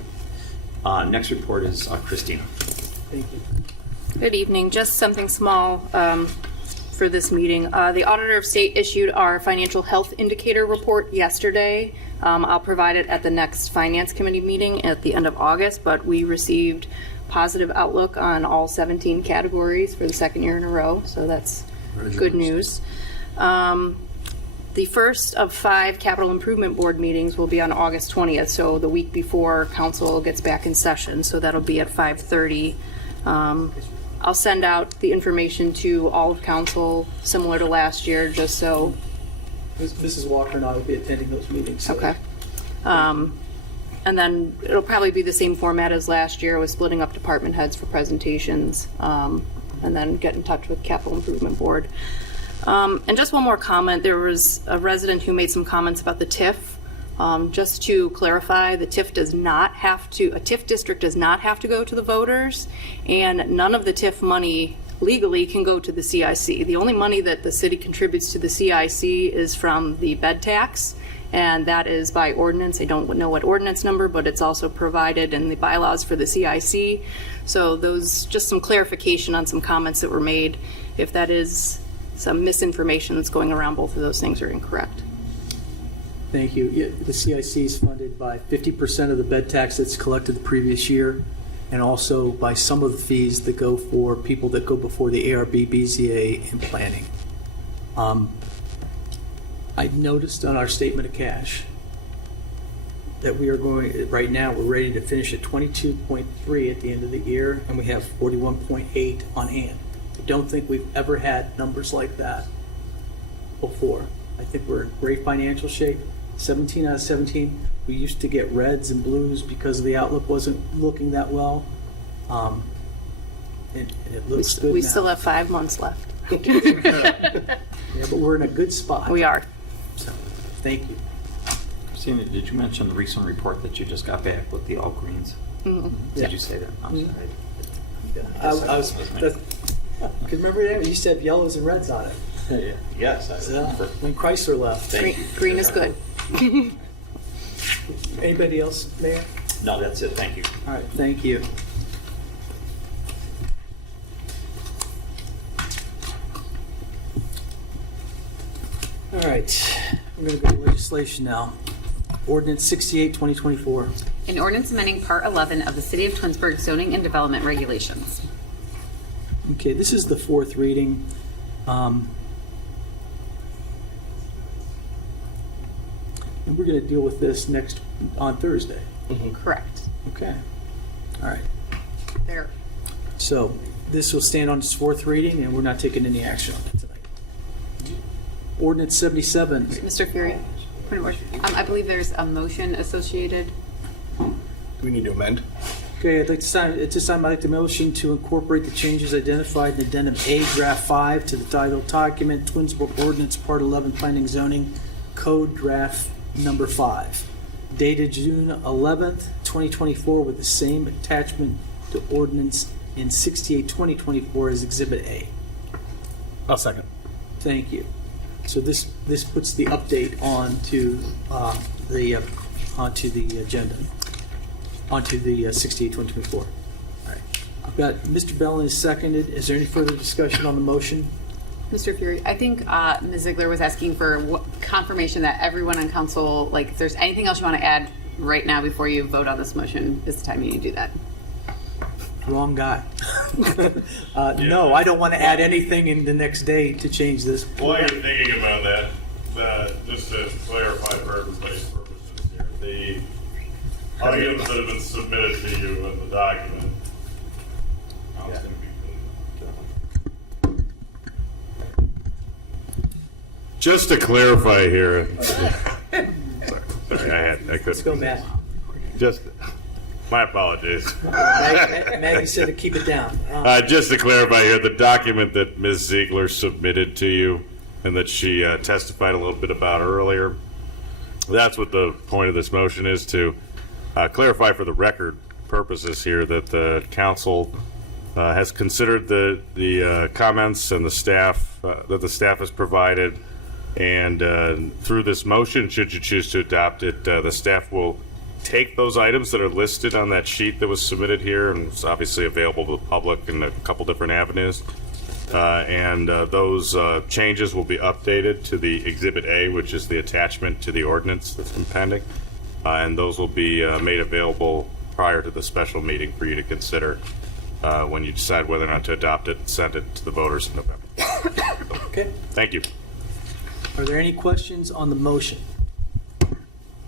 Next report is Christina. Thank you. Good evening. Just something small for this meeting. The Auditor of State issued our financial health indicator report yesterday. I'll provide it at the next Finance Committee meeting at the end of August, but we received positive outlook on all 17 categories for the second year in a row, so that's good news. The first of 5 Capital Improvement Board meetings will be on August 20th, so the week before Council gets back in session, so that'll be at 5:30. I'll send out the information to all of Council, similar to last year, just so. Mrs. Walker and I will be attending those meetings. So. Okay. And then it'll probably be the same format as last year, with splitting up department heads for presentations, and then get in touch with Capital Improvement Board. And just one more comment. There was a resident who made some comments about the TIF. Just to clarify, the TIF does not have to, a TIF district does not have to go to the voters, and none of the TIF money legally can go to the CIC. The only money that the city contributes to the CIC is from the bed tax, and that is by ordinance. I don't know what ordinance number, but it's also provided in the bylaws for the CIC. So those, just some clarification on some comments that were made. If that is some misinformation that's going around, both of those things are incorrect. Thank you. Yeah, the CIC is funded by 50% of the bed tax that's collected the previous year, and also by some of the fees that go for people that go before the ARB, BZA, and planning. I noticed on our statement of cash that we are going, right now, we're ready to finish at 22.3 at the end of the year, and we have 41.8 on hand. I don't think we've ever had numbers like that before. I think we're in great financial shape. 17 out of 17. We used to get reds and blues because the outlook wasn't looking that well. And it looks good We now. still have 5 months left. Yeah, but we're in a good spot. We are. So, thank you. Christina, did you mention the recent report that you just got back with the all greens? Mm-hmm. Yeah. Did you say that? I'm sorry. I was, remember that? You said yellows and reds on it. Yeah. Yes. When Chrysler left. Green is good. Anybody else, Mayor? No, that's it. Thank you. All right, thank you. All right, we're going to go to legislation now. Ordinance 68, 2024. An ordinance amending Part 11 of the City of Twinsburg zoning and development regulations. Okay, this is the fourth reading. And we're going to deal with this on Thursday. Correct. Okay. All right. There. So this will stand on its fourth reading, and we're not taking any action on it tonight. Ordinance 77. Mr. Fury, point of order. I believe there's a motion associated. Do we need to amend? Okay, I'd like to sign, at this time, I'd like to motion to incorporate the changes identified in Addendum A, Draft 5 to the title document, Twinsburg Ordinance Part 11 Planning Zoning Code Draft Number 5, dated June 11th, 2024, with the same attachment to ordinance in 68, 2024 as Exhibit A. I'll second. Thank you. So this puts the update onto the agenda, onto the 68, 2024. All right. I've got Mr. Bellin is seconded. Is there any further discussion on the motion? Mr. Fury, I think Ms. Ziegler was asking for confirmation that everyone on council, like, if there's anything else you want to add right now before you vote on this motion, is the time you need to do that. Wrong guy. No, I don't want to add anything in the next day to change this. While you're thinking about that, just to clarify for everybody's purposes here, the items that have been submitted to you in the document. Just to clarify here. Sorry, I couldn't. Let's go, Matt. Just, my apologies. Maggie said to keep it down. Just to clarify here, the document that Ms. Ziegler submitted to you and that she testified a little bit about earlier, that's what the point of this motion is, to clarify for the record purposes here that the council has considered the comments and the staff that the staff has provided, and through this motion, should you choose to adopt it, the staff will take those items that are listed on that sheet that was submitted here, and it's obviously available to the public in a couple different avenues. And those changes will be updated to the Exhibit A, which is the attachment to the ordinance that's been pending. And those will be made available prior to the special meeting for you to consider when you decide whether or not to adopt it and send it to the voters in November. Okay. Thank you. Are there any questions on the motion?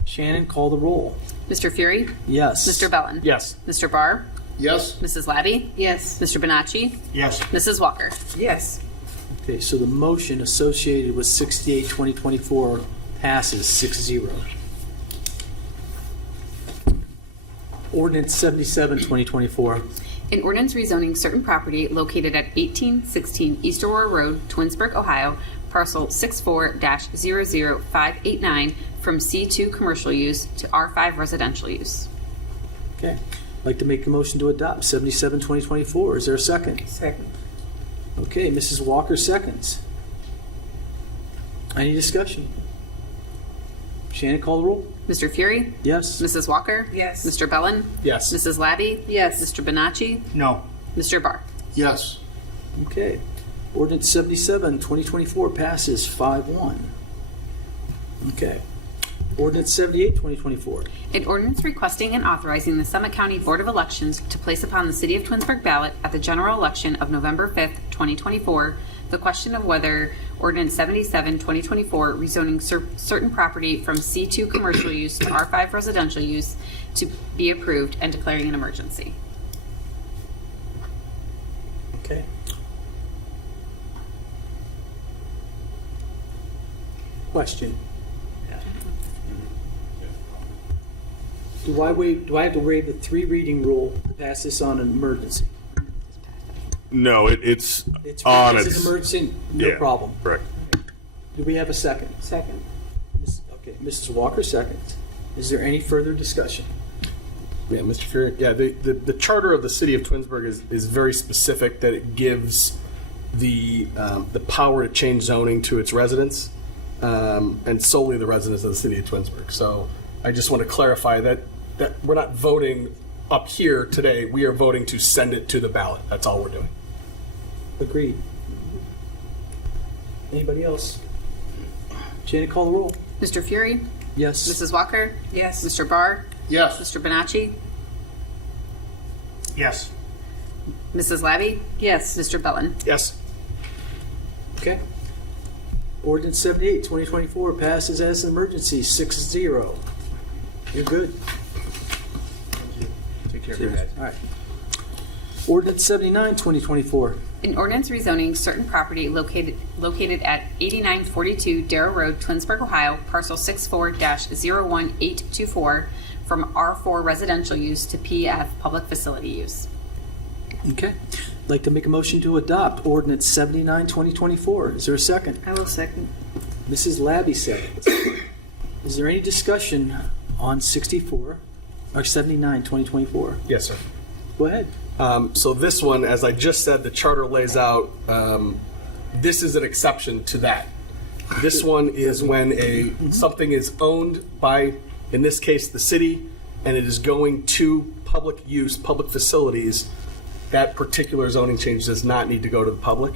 Shannon, call the roll. Mr. Fury, Yes. Mr. Bellin, Yes. Mr. Barr, Yes? Mrs. Labby, Yes. Mr. Bonacci, Yes. Mrs. Walker. Yes. Okay, so the motion associated with 68, 2024 passes 6-0. Ordinance 77, 2024. An ordinance rezoning certain property located at 1816 East Aurora Road, Twinsburg, Ohio, parcel 64-00589 from C2 commercial use to R5 residential use. Okay. I'd like to make a motion to adopt 77, 2024. Is there a second? Second. Okay, Mrs. Walker seconds. Any discussion? Shannon, call the roll. Mr. Fury, Yes. Mrs. Walker, Yes. Mr. Bellin, Yes. Mrs. Labby, Yes. Mr. Bonacci, No. Mr. Barr. Yes. Okay. Ordinance 77, 2024 passes 5-1. Okay. Ordinance 78, 2024. An ordinance requesting and authorizing the Summit County Board of Elections to place upon the City of Twinsburg ballot at the general election of November 5th, 2024, the question of whether Ordinance 77, 2024, rezoning certain property from C2 commercial use to R5 residential use to be approved and declaring an emergency. Okay. Question. Do I have to waive the 3 reading rule to pass this on an emergency? No, it's It's on it's its. an emergency, no Yeah, problem. Correct. Do we have a second? Second. Okay, Mrs. Walker seconds. Is there any further discussion? Yeah, Mr. Fury. Yeah, the charter of the city of Twinsburg is very specific that it gives the power to change zoning to its residents, and solely the residents of the city of Twinsburg. So I just want to clarify that we're not voting up here today. We are voting to send it to the ballot. That's all we're doing. Agreed. Anybody else? Janet, call the roll. Mr. Fury, Yes. Mrs. Walker, Yes. Mr. Barr, Yes. Mr. Bonacci, Yes. Mrs. Labby, Yes. Mr. Bellin. Yes. Okay. Ordinance 78, 2024 passes as an emergency, 6-0. You're good. Take care, guys. All right. Ordinance 79, 2024. An ordinance rezoning certain property located at 8942 Darrow Road, Twinsburg, Ohio, parcel 64-01824 from R4 residential use to PF public facility use. Okay. I'd like to make a motion to adopt ordinance 79, 2024. Is there a second? I will second. Mrs. Labby seconds. Is there any discussion on 64 or 79, 2024? Yes, sir. Go ahead. So this one, as I just said, the charter lays out, this is an exception to that. This one is when something is owned by, in this case, the city, and it is going to public use, public facilities. That particular zoning change does not need to go to the public,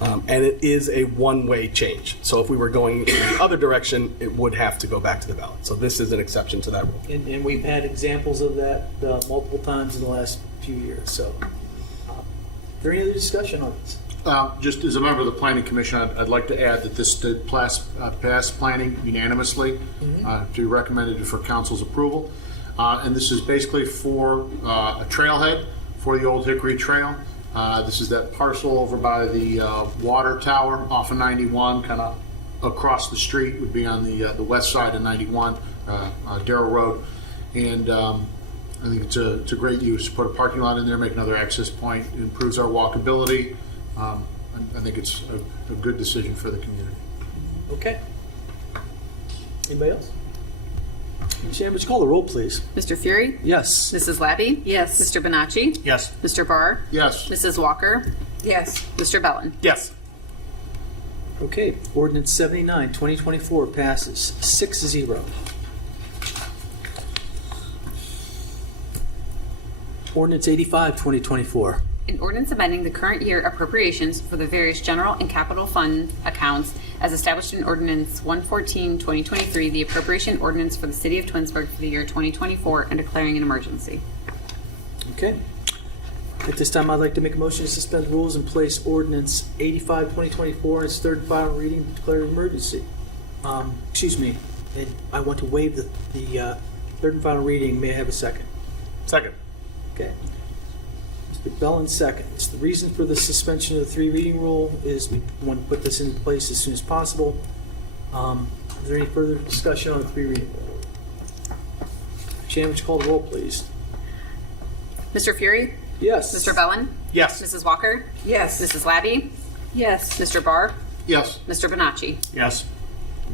and it is a one-way change. So if we were going in the other direction, it would have to go back to the ballot. So this is an exception to that rule. And we've had examples of that multiple times in the last few years. So, is there any other discussion on this? Just as a member of the Planning Commission, I'd like to add that this did pass planning unanimously to be recommended for council's approval. And this is basically for a trailhead for the Old Hickory Trail. This is that parcel over by the water tower off of 91, kind of across the street, would be on the west side of 91, Darrow Road. And I think it's a great use. Put a parking lot in there, make another access point. It improves our walkability. I think it's a good decision for the community. Okay. Anybody else? Shannon, would you call the roll, please? Mr. Fury, Yes. Mrs. Labby, Yes. Mr. Bonacci, Yes. Mr. Barr, Yes. Mrs. Walker, Yes. Mr. Bellin. Yes. Okay. Ordinance 79, 2024 passes 6-0. Ordinance 85, 2024. An ordinance amending the current year appropriations for the various general and capital fund accounts as established in Ordinance 114-2023, the appropriation ordinance for the City of Twinsburg for the year 2024, and declaring an emergency. Okay. At this time, I'd like to make a motion to suspend rules and place ordinance 85, 2024 in its third and final reading and declare an emergency. Excuse me. I want to waive the third and final reading. May I have a second? Second. Okay. Mr. Bellin seconds. The reason for the suspension of the 3 reading rule is we want to put this into place as soon as possible. Is there any further discussion on the 3 reading rule? Shannon, would you call the roll, please? Mr. Fury, Yes. Mr. Bellin, Yes. Mrs. Walker, Yes. Mrs. Labby, Yes. Mr. Barr, Yes. Mr. Bonacci. Yes.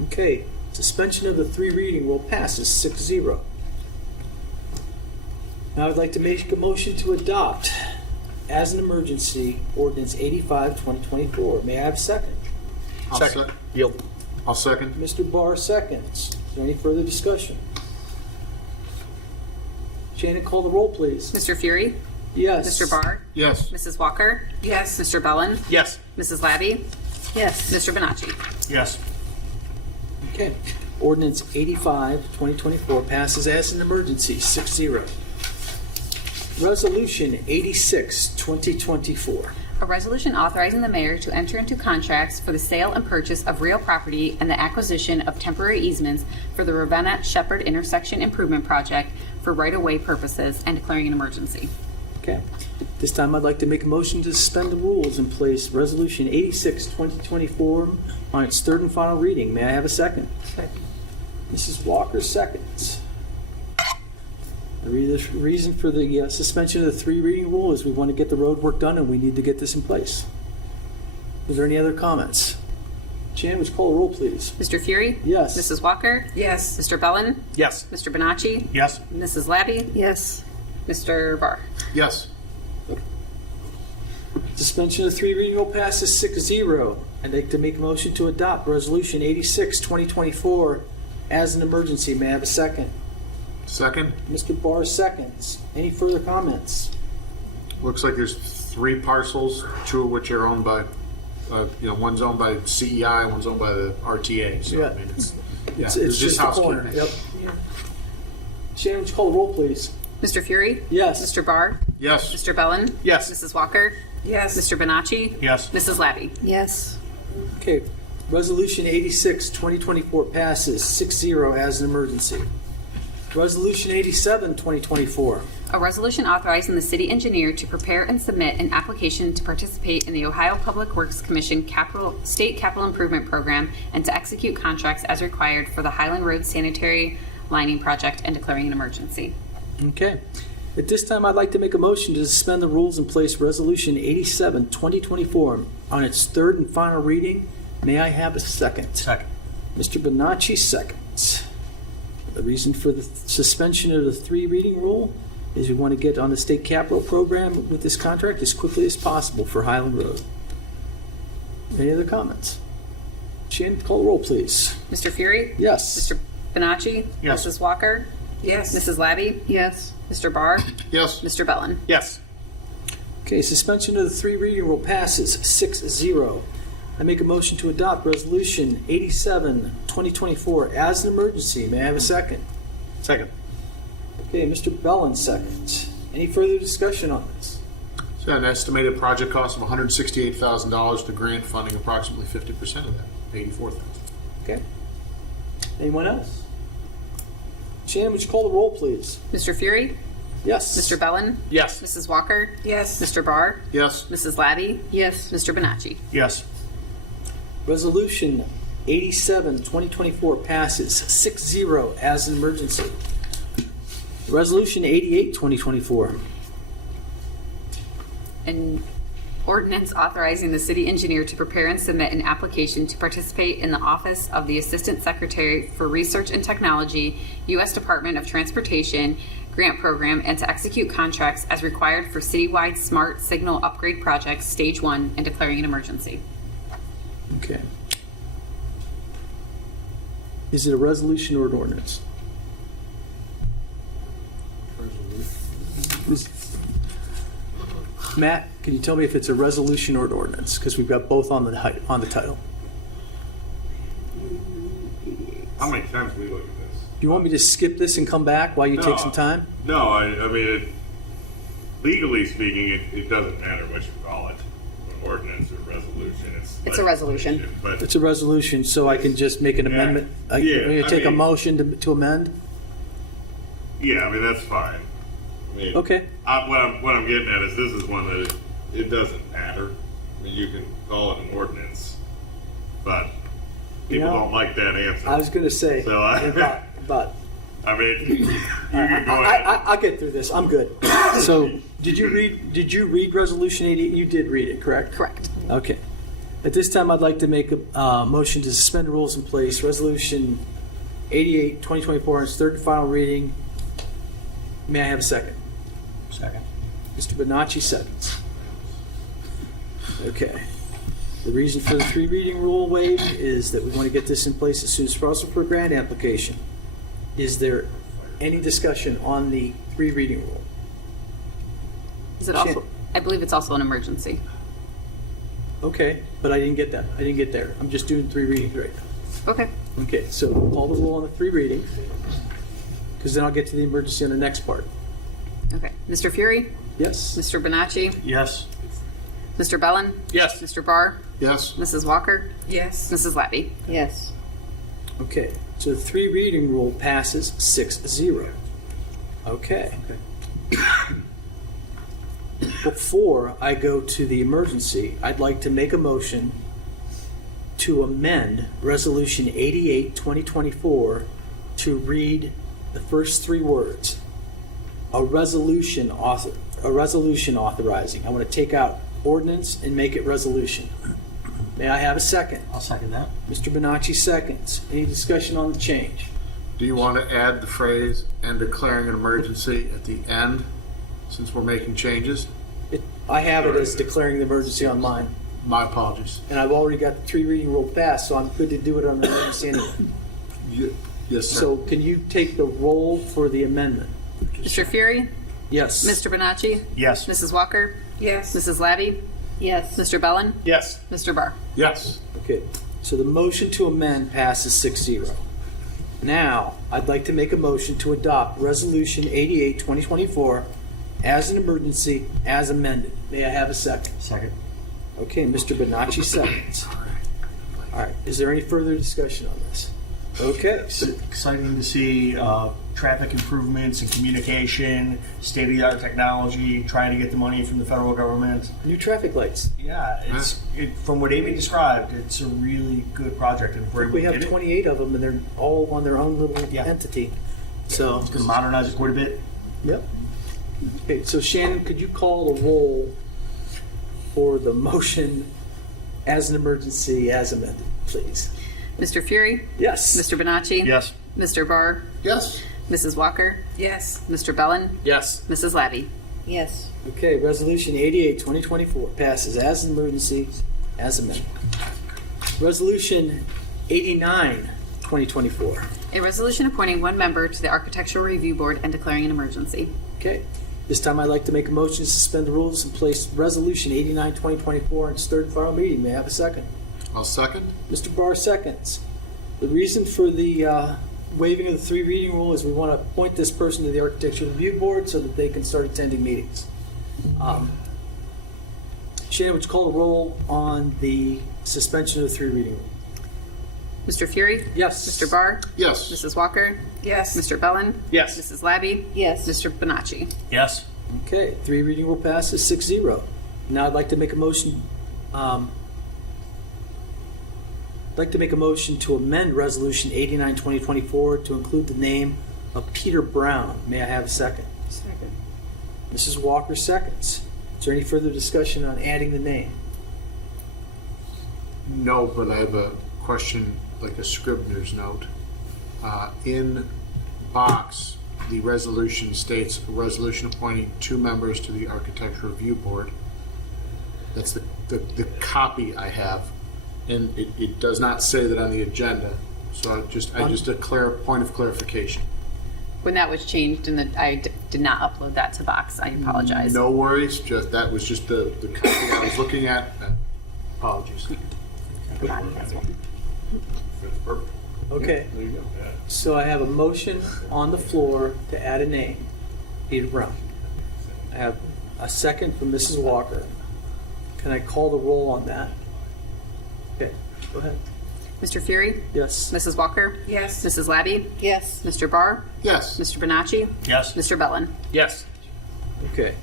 Okay. Suspension of the 3 reading rule passes 6-0. Now I'd like to make a motion to adopt as an emergency ordinance 85, 2024. May I have a second? Second. Yield. I'll second. Mr. Barr seconds. Is there any further discussion? Shannon, call the roll, please. Mr. Fury, Yes. Mr. Barr, Yes. Mrs. Walker, Yes. Mr. Bellin, Yes. Mrs. Labby, Yes. Mr. Bonacci. Yes. Okay. Ordinance 85, 2024 passes as an emergency, 6-0. Resolution 86, 2024. A resolution authorizing the mayor to enter into contracts for the sale and purchase of real property and the acquisition of temporary easements for the Ravenna-Shepherd Intersection Improvement Project for right-of-way purposes and declaring an emergency. Okay. This This time I'd like to make a motion to suspend the rules and place Resolution 86, 2024 on its third and final reading. May I have a second? Second. Mrs. Walker seconds. The reason for the suspension of the three reading rule is we want to get the road work done and we need to get this in place. Is there any other comments? Jan, would you call a roll, please? Mr. Fury? Yes. Mrs. Walker? Yes. Mr. Bellin? Yes. Mr. Bonacci? Yes. Mrs. Labby? Yes. Mr. Barr? Yes. Suspension of the three reading rule passes 6-0. I'd like to make a motion to adopt Resolution 86, 2024 as an emergency. May I have a second? Second. Mr. Barr seconds. Any further comments? Looks like there's 3 parcels, 2 of which are owned by, one's owned by CEI, one's owned by the RTA. So, Yeah. I mean, It's just a corner. Yep. Shannon, would you call the roll, please? Mr. Fury? Yes. Mr. Barr? Yes. Mr. Bellin? Yes. Mrs. Walker? Yes. Mr. Bonacci? Yes. Mrs. Labby? Yes. Okay. Resolution 86, 2024 passes 6-0 as an emergency. Resolution 87, 2024. A resolution authorizing the city engineer to prepare and submit an application to participate in the Ohio Public Works Commission State Capital Improvement Program and to execute contracts as required for the Highland Road Sanitary Lining Project and declaring an emergency. Okay. At this time, I'd like to make a motion to suspend the rules and place Resolution 87, 2024 on its third and final reading. May I have a second? Second. Mr. Bonacci seconds. The reason for the suspension of the three reading rule is we want to get on the state capital program with this contract as quickly as possible for Highland Road. Any other comments? Shannon, call the roll, please. Mr. Fury? Yes. Mr. Bonacci? Yes. Mrs. Walker? Yes. Mrs. Labby? Yes. Mr. Barr? Yes. Mr. Bellin? Yes. Okay, suspension of the three reading rule passes 6-0. I make a motion to adopt Resolution 87, 2024 as an emergency. May I have a second? Second. Okay, Mr. Bellin seconds. Any further discussion on this? It's got an estimated project cost of $168,000 to grant funding approximately 50% of that, $84,000. Okay. Anyone else? Shannon, would you call the roll, please? Mr. Fury? Yes. Mr. Bellin? Yes. Mrs. Walker? Yes. Mr. Barr? Yes. Mrs. Labby? Yes. Mr. Bonacci? Yes. Resolution 87, 2024 passes 6-0 as an emergency. Resolution 88, 2024. An ordinance authorizing the city engineer to prepare and submit an application to participate in the Office of the Assistant Secretary for Research and Technology, U.S. Department of Transportation grant program and to execute contracts as required for citywide smart signal upgrade projects, Stage 1, and declaring an emergency. Okay. Is it a resolution or an ordinance? Matt, can you tell me if it's a resolution or an ordinance? Because we've got both on the title. How many times have we looked at this? Do you want me to skip this and come back while you take some time? No, I mean, legally speaking, it doesn't matter what you call it, an ordinance or resolution. It's a resolution. legislation, But It's a resolution, so I can just make an Yeah. amendment. Yeah, You I take a mean- motion to amend? yeah, I mean, that's fine. I mean, Okay. What I'm getting at is this is one that it doesn't matter. I mean, you can call it an ordinance, but people know, don't like that answer. I was going to say, So, but I mean, you can go ahead. I'll get through this. I'm good. So, did you read Resolution 80? You did read it, correct? Correct. Okay. At this time, I'd like to make a motion to suspend rules in place. Resolution 88, 2024, in its third and final reading. May I have a second? Second. Mr. Bonacci seconds. Okay. The reason for the three reading rule waive is that we want to get this in place as soon as possible for a grant application. Is there any discussion on the three reading rule? Is it also? I believe it's also an emergency. Okay, but I didn't get that. I didn't get there. I'm just doing three readings right now. Okay. Okay, so we'll call the rule on the three readings, because then I'll get to the emergency on the next part. Okay. Mr. Fury? Yes? Mr. Bonacci? Yes. Mr. Bellin? Yes. Mr. Barr? Yes. Mrs. Walker? Yes. Mrs. Labby? Yes. Okay, so the three reading rule passes 6-0. Okay. before I go to the emergency, I'd like to make a motion to amend Resolution 88, 2024 to read the first three words. A resolution authorizing. I want to take out ordinance and make it resolution. May I have a second? I'll second that. Mr. Bonacci seconds. Any discussion on the change? Do you want to add the phrase "and declaring an emergency" at the end, since we're making changes? I have it as declaring the emergency on mine, My apologies. and I've already got the three reading rule passed, so I'm good to do it on the emergency anyway. Yes, sir. So can you take the roll for the amendment? Mr. Fury, Yes. Mr. Bonacci, Yes. Mrs. Walker, Yes. Mrs. Labby, Yes. Mr. Bellin, Yes. Mr. Barr. Yes. Okay, so the motion to amend passes 6-0. Now, I'd like to make a motion to adopt Resolution 88, 2024 as an emergency, as amended. May I have a second? Second. Okay, Mr. Bonacci seconds. All right, is there any further discussion on this? Okay, It's exciting to see traffic improvements and communication, state-of-the-art technology, trying to get the money from the federal government. new traffic lights. Yeah, from what Amy described, it's a really good project. And if we're able We to have get it, 28 of them, and they're all on their own little Yeah. entity. So, it's going to modernize it quite a bit. yep. Okay, so Shannon, could you call the roll for the motion as an emergency, as amended, please? Mr. Fury, Yes. Mr. Bonacci, Yes. Mr. Barr, Yes. Mrs. Walker, Yes. Mr. Bellin, Yes. Mrs. Labby. Yes. Okay, Resolution 88, 2024 passes as an emergency, as amended. Resolution 89, 2024. A resolution appointing one member to the Architectural Review Board and declaring an emergency. Okay, this time I'd like to make a motion to suspend the rules and place Resolution 89, 2024 on its third and final reading. May I have a second? I'll second. Mr. Barr seconds. The reason for the waiving of the three reading rule is we want to appoint this person to the Architectural Review Board so that they can start attending meetings. Shannon, would you call the roll on the suspension of the three reading rule? Mr. Fury, Yes. Mr. Barr, Yes. Mrs. Walker, Yes. Mr. Bellin, Yes. Mrs. Labby, Yes. Mr. Bonacci. Yes. Okay, three reading rule passes 6-0. Now I'd like to make a motion. I'd like to make a motion to amend Resolution 89, 2024 to include the name of Peter Brown. May I have a second? Second. Mrs. Walker seconds. Is there any further discussion on adding the name? No, but I have a question, like a Scribner's note. In box, the resolution states a resolution appointing two members to the Architectural Review Board. That's the copy I have, and it does not say that on the agenda. So I just a point of clarification. When that was changed and I did not upload that to Box, I apologize. No worries. That was just the copy I was looking at. Apologies. Okay, There you go. so I have a motion on the floor to add a name, Peter Brown. I have a second from Mrs. Walker. Can I call the roll on that? Okay, go ahead. Mr. Fury, Yes. Mrs. Walker, Yes. Mrs. Labby, Yes. Mr. Barr, Yes. Mr. Bonacci, Yes. Mr. Bellin. Yes. Okay,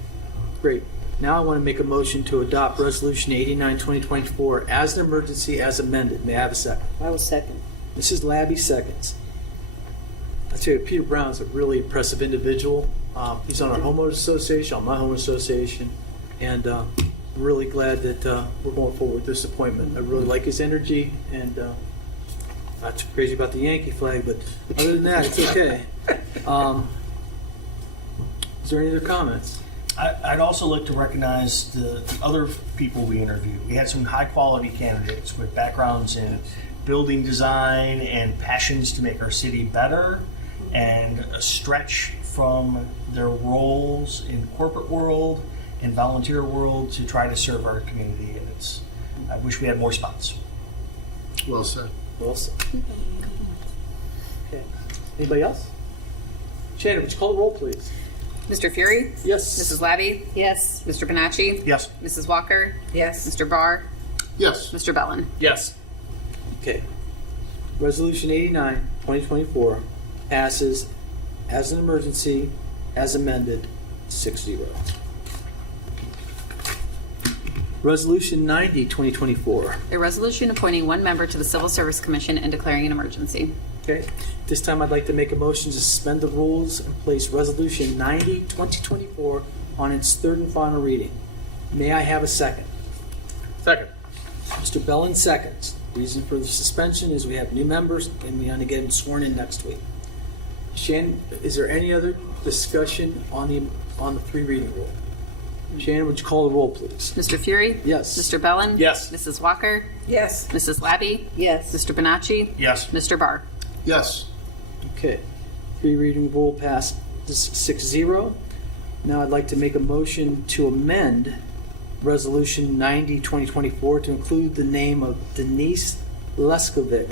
great. Now I want to make a motion to adopt Resolution 89, 2024 as an emergency as amended. May I have a second? I was second. Mrs. Labby seconds. I tell you, Peter Brown is a really impressive individual. He's on our homeowners association, on my homeowners association, and I'm really glad that we're going forward with this appointment. I really like his energy, and not too crazy about the Yankee flag, but other than that, it's okay. Is there any other comments? I'd also like to recognize the other people we interviewed. We had some high-quality candidates with backgrounds in building design and passions to make our city better, and a stretch from their roles in corporate world and volunteer world to try to serve our community. And I wish we had more spots. Well said. Wilson. Okay. Anybody else? Shannon, would you call the roll, please? Mr. Fury, Yes. Mrs. Labby, Yes. Mr. Bonacci, Yes. Mrs. Walker, Yes. Mr. Barr, Yes. Mr. Bellin. Yes. Okay. Resolution 89, 2024 passes as an emergency, as amended, 6-0. Resolution 90, 2024. A resolution appointing one member to the Civil Service Commission and declaring an emergency. Okay. This time I'd like to make a motion to suspend the rules and place Resolution 90, 2024 on its third and final reading. May I have a second? Second. Mr. Bellin seconds. Reason for the suspension is we have new members and we want to get them sworn in next week. Shannon, is there any other discussion on the three reading rule? Shannon, would you call the roll, please? Mr. Fury? Yes. Mr. Bellin? Yes. Mrs. Walker? Yes. Mrs. Labby? Yes. Mr. Bonacci? Yes. Mr. Barr? Yes. Okay. Three reading rule passed 6-0. Now I'd like to make a motion to amend Resolution 90, 2024 to include the name of Denise Leskovic.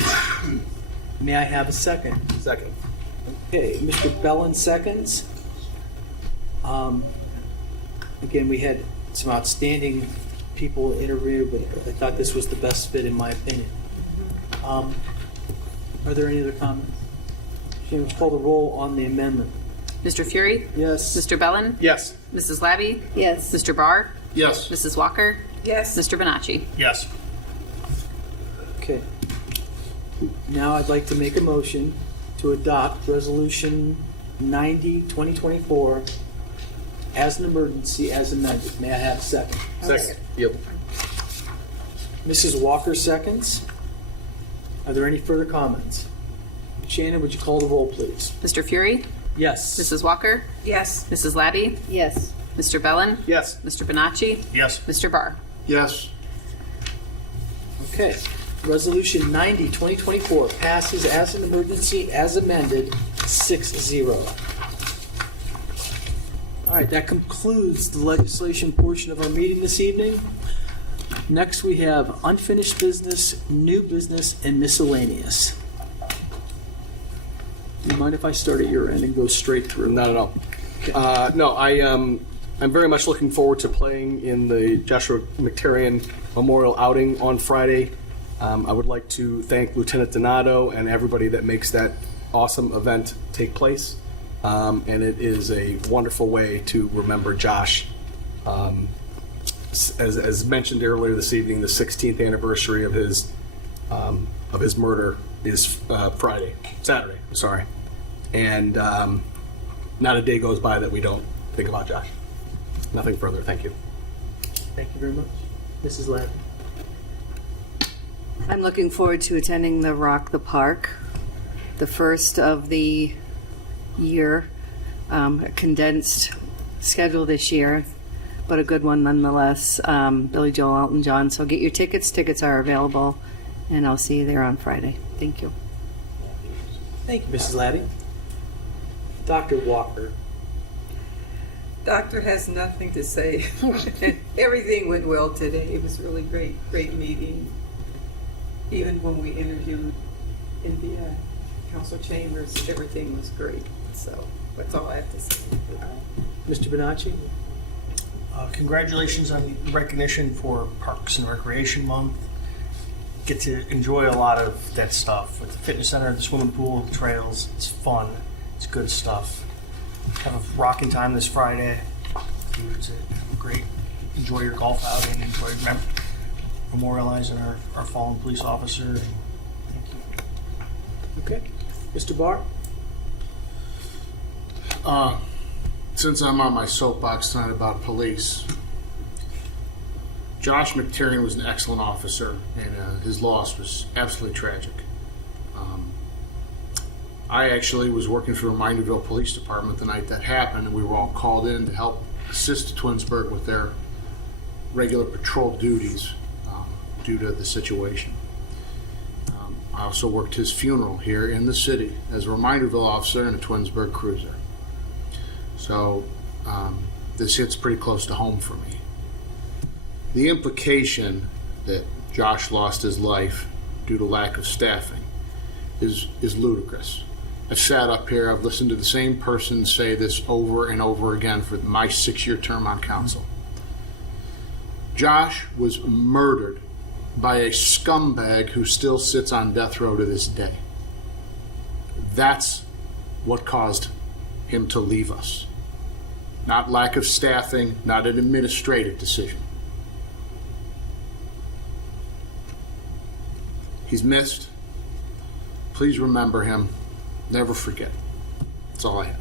May I have a second? Second. Okay, Mr. Bellin seconds. Again, we had some outstanding people interview, but I thought this was the best fit in my opinion. Are there any other comments? Shannon, would you call the roll on the amendment? Mr. Fury? Yes. Mr. Bellin? Yes. Mrs. Labby? Yes. Mr. Barr? Yes. Mrs. Walker? Yes. Mr. Bonacci? Yes. Okay. Now I'd like to make a motion to adopt Resolution 90, 2024 as an emergency as amended. May I have a second? Second. Yep. Mrs. Walker seconds. Are there any further comments? Shannon, would you call the roll, please? Mr. Fury? Yes. Mrs. Walker? Yes. Mrs. Labby? Yes. Mr. Bellin? Yes. Mr. Bonacci? Yes. Mr. Barr? Yes. Okay. Resolution 90, 2024 passes as an emergency as amended 6-0. All right, that concludes the legislation portion of our meeting this evening. Next, we have unfinished business, new business, and miscellaneous. Do you mind if I start at your end and go straight through? Not at all. No, I'm very much looking forward to playing in the Joshua McTarian Memorial outing on Friday. I would like to thank Lieutenant Donato and everybody that makes that awesome event take place. And it is a wonderful way to remember Josh. As mentioned earlier this evening, the 16th anniversary of his murder is Saturday. Sorry, and not a day goes by that we don't think about Josh. Nothing further. Thank you. Thank you very much. Mrs. Ladd. I'm looking forward to attending the Rock the Park, the first of the year, a condensed schedule this year, but a good one nonetheless. Billy Joel, Elton John. So get your tickets. Tickets are available, and I'll see you there on Friday. Thank you. Thank you, Mrs. Laddie. Dr. Walker. Doctor has nothing to say. Everything went well today. It was really great meeting. Even when we interviewed in the council chambers, everything was great. So that's all I have to say. Mr. Bonacci. Congratulations on the recognition for Parks and Recreation Month. Get to enjoy a lot of that stuff with the fitness center, the swimming pool, the trails. It's fun. It's good stuff. Have a rocking time this Friday. Have a great, enjoy your golf outing. Enjoy memorializing our fallen police officer. Thank you. Okay. Mr. Barr. Since I'm on my soapbox tonight about police, Josh McTarian was an excellent officer, and his loss was absolutely tragic. I actually was working for the Minderville Police Department the night that happened, and we were all called in to help assist Twinsburg with their regular patrol duties due to the situation. I also worked his funeral here in the city as a Minderville officer in a Twinsburg cruiser. So this hits pretty close to home for me. The implication that Josh lost his life due to lack of staffing is ludicrous. I've sat up here, I've listened to the same person say this over and over again for my 6-year term on council. Josh was murdered by a scumbag who still sits on death row to this day. That's what caused him to leave us. Not lack of staffing, not an administrative decision. He's missed. Please remember him. Never forget. That's all I have.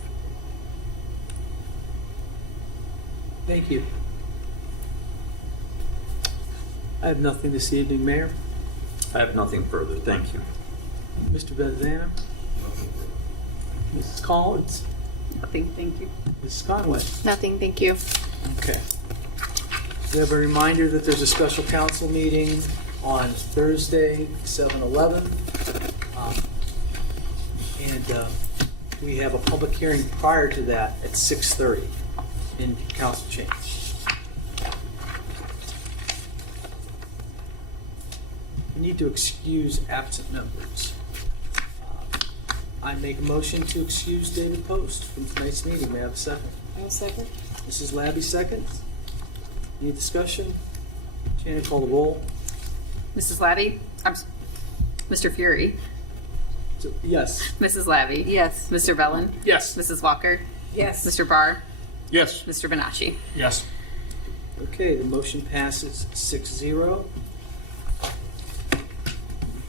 Thank you. I have nothing this evening, Mayor. I have nothing further. Thank you. Mr. Benzana? Mrs. Collins? Nothing, thank you. Mrs. Conway? Nothing, thank you. Okay. We have a reminder that there's a special council meeting on Thursday, 7/11. And we have a public hearing prior to that at 6:30 in council chambers. We need to excuse absent members. I make a motion to excuse David Post from tonight's meeting. May I have a second? I'll second. Mrs. Labby seconds. Any discussion? Shannon, call the roll. Mrs. Labby? Mr. Fury? So, yes. Mrs. Labby? Yes. Mr. Bellin? Yes. Mrs. Walker? Yes. Mr. Barr? Yes. Mr. Benacci? Yes. Okay, the motion passes 6-0.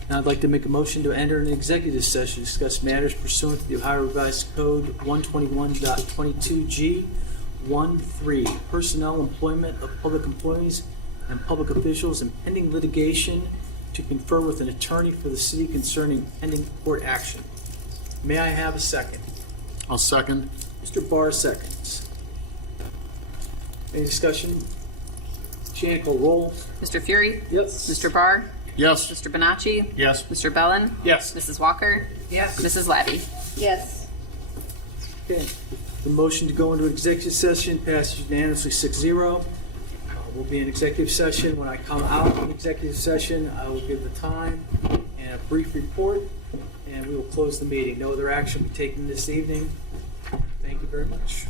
Now I'd like to make a motion to enter an executive session to discuss matters pursuant to the Ohio Revised Code 121.22G13, personnel employment of public employees and public officials and pending litigation to confer with an attorney for the city concerning pending court action. May I have a second? I'll second. Mr. Barr seconds. Any discussion? Shannon, call roll. Mr. Fury? Yes. Mr. Barr? Yes. Mr. Benacci? Yes. Mr. Bellin? Yes. Mrs. Walker? Yes. Mrs. Labby? Yes. Okay. The motion to go into executive session passes unanimously 6-0. We'll be in executive session. When I come out of executive session, I will give the time and a brief report, and we will close the meeting. No other action will be taken this evening. Thank you very much.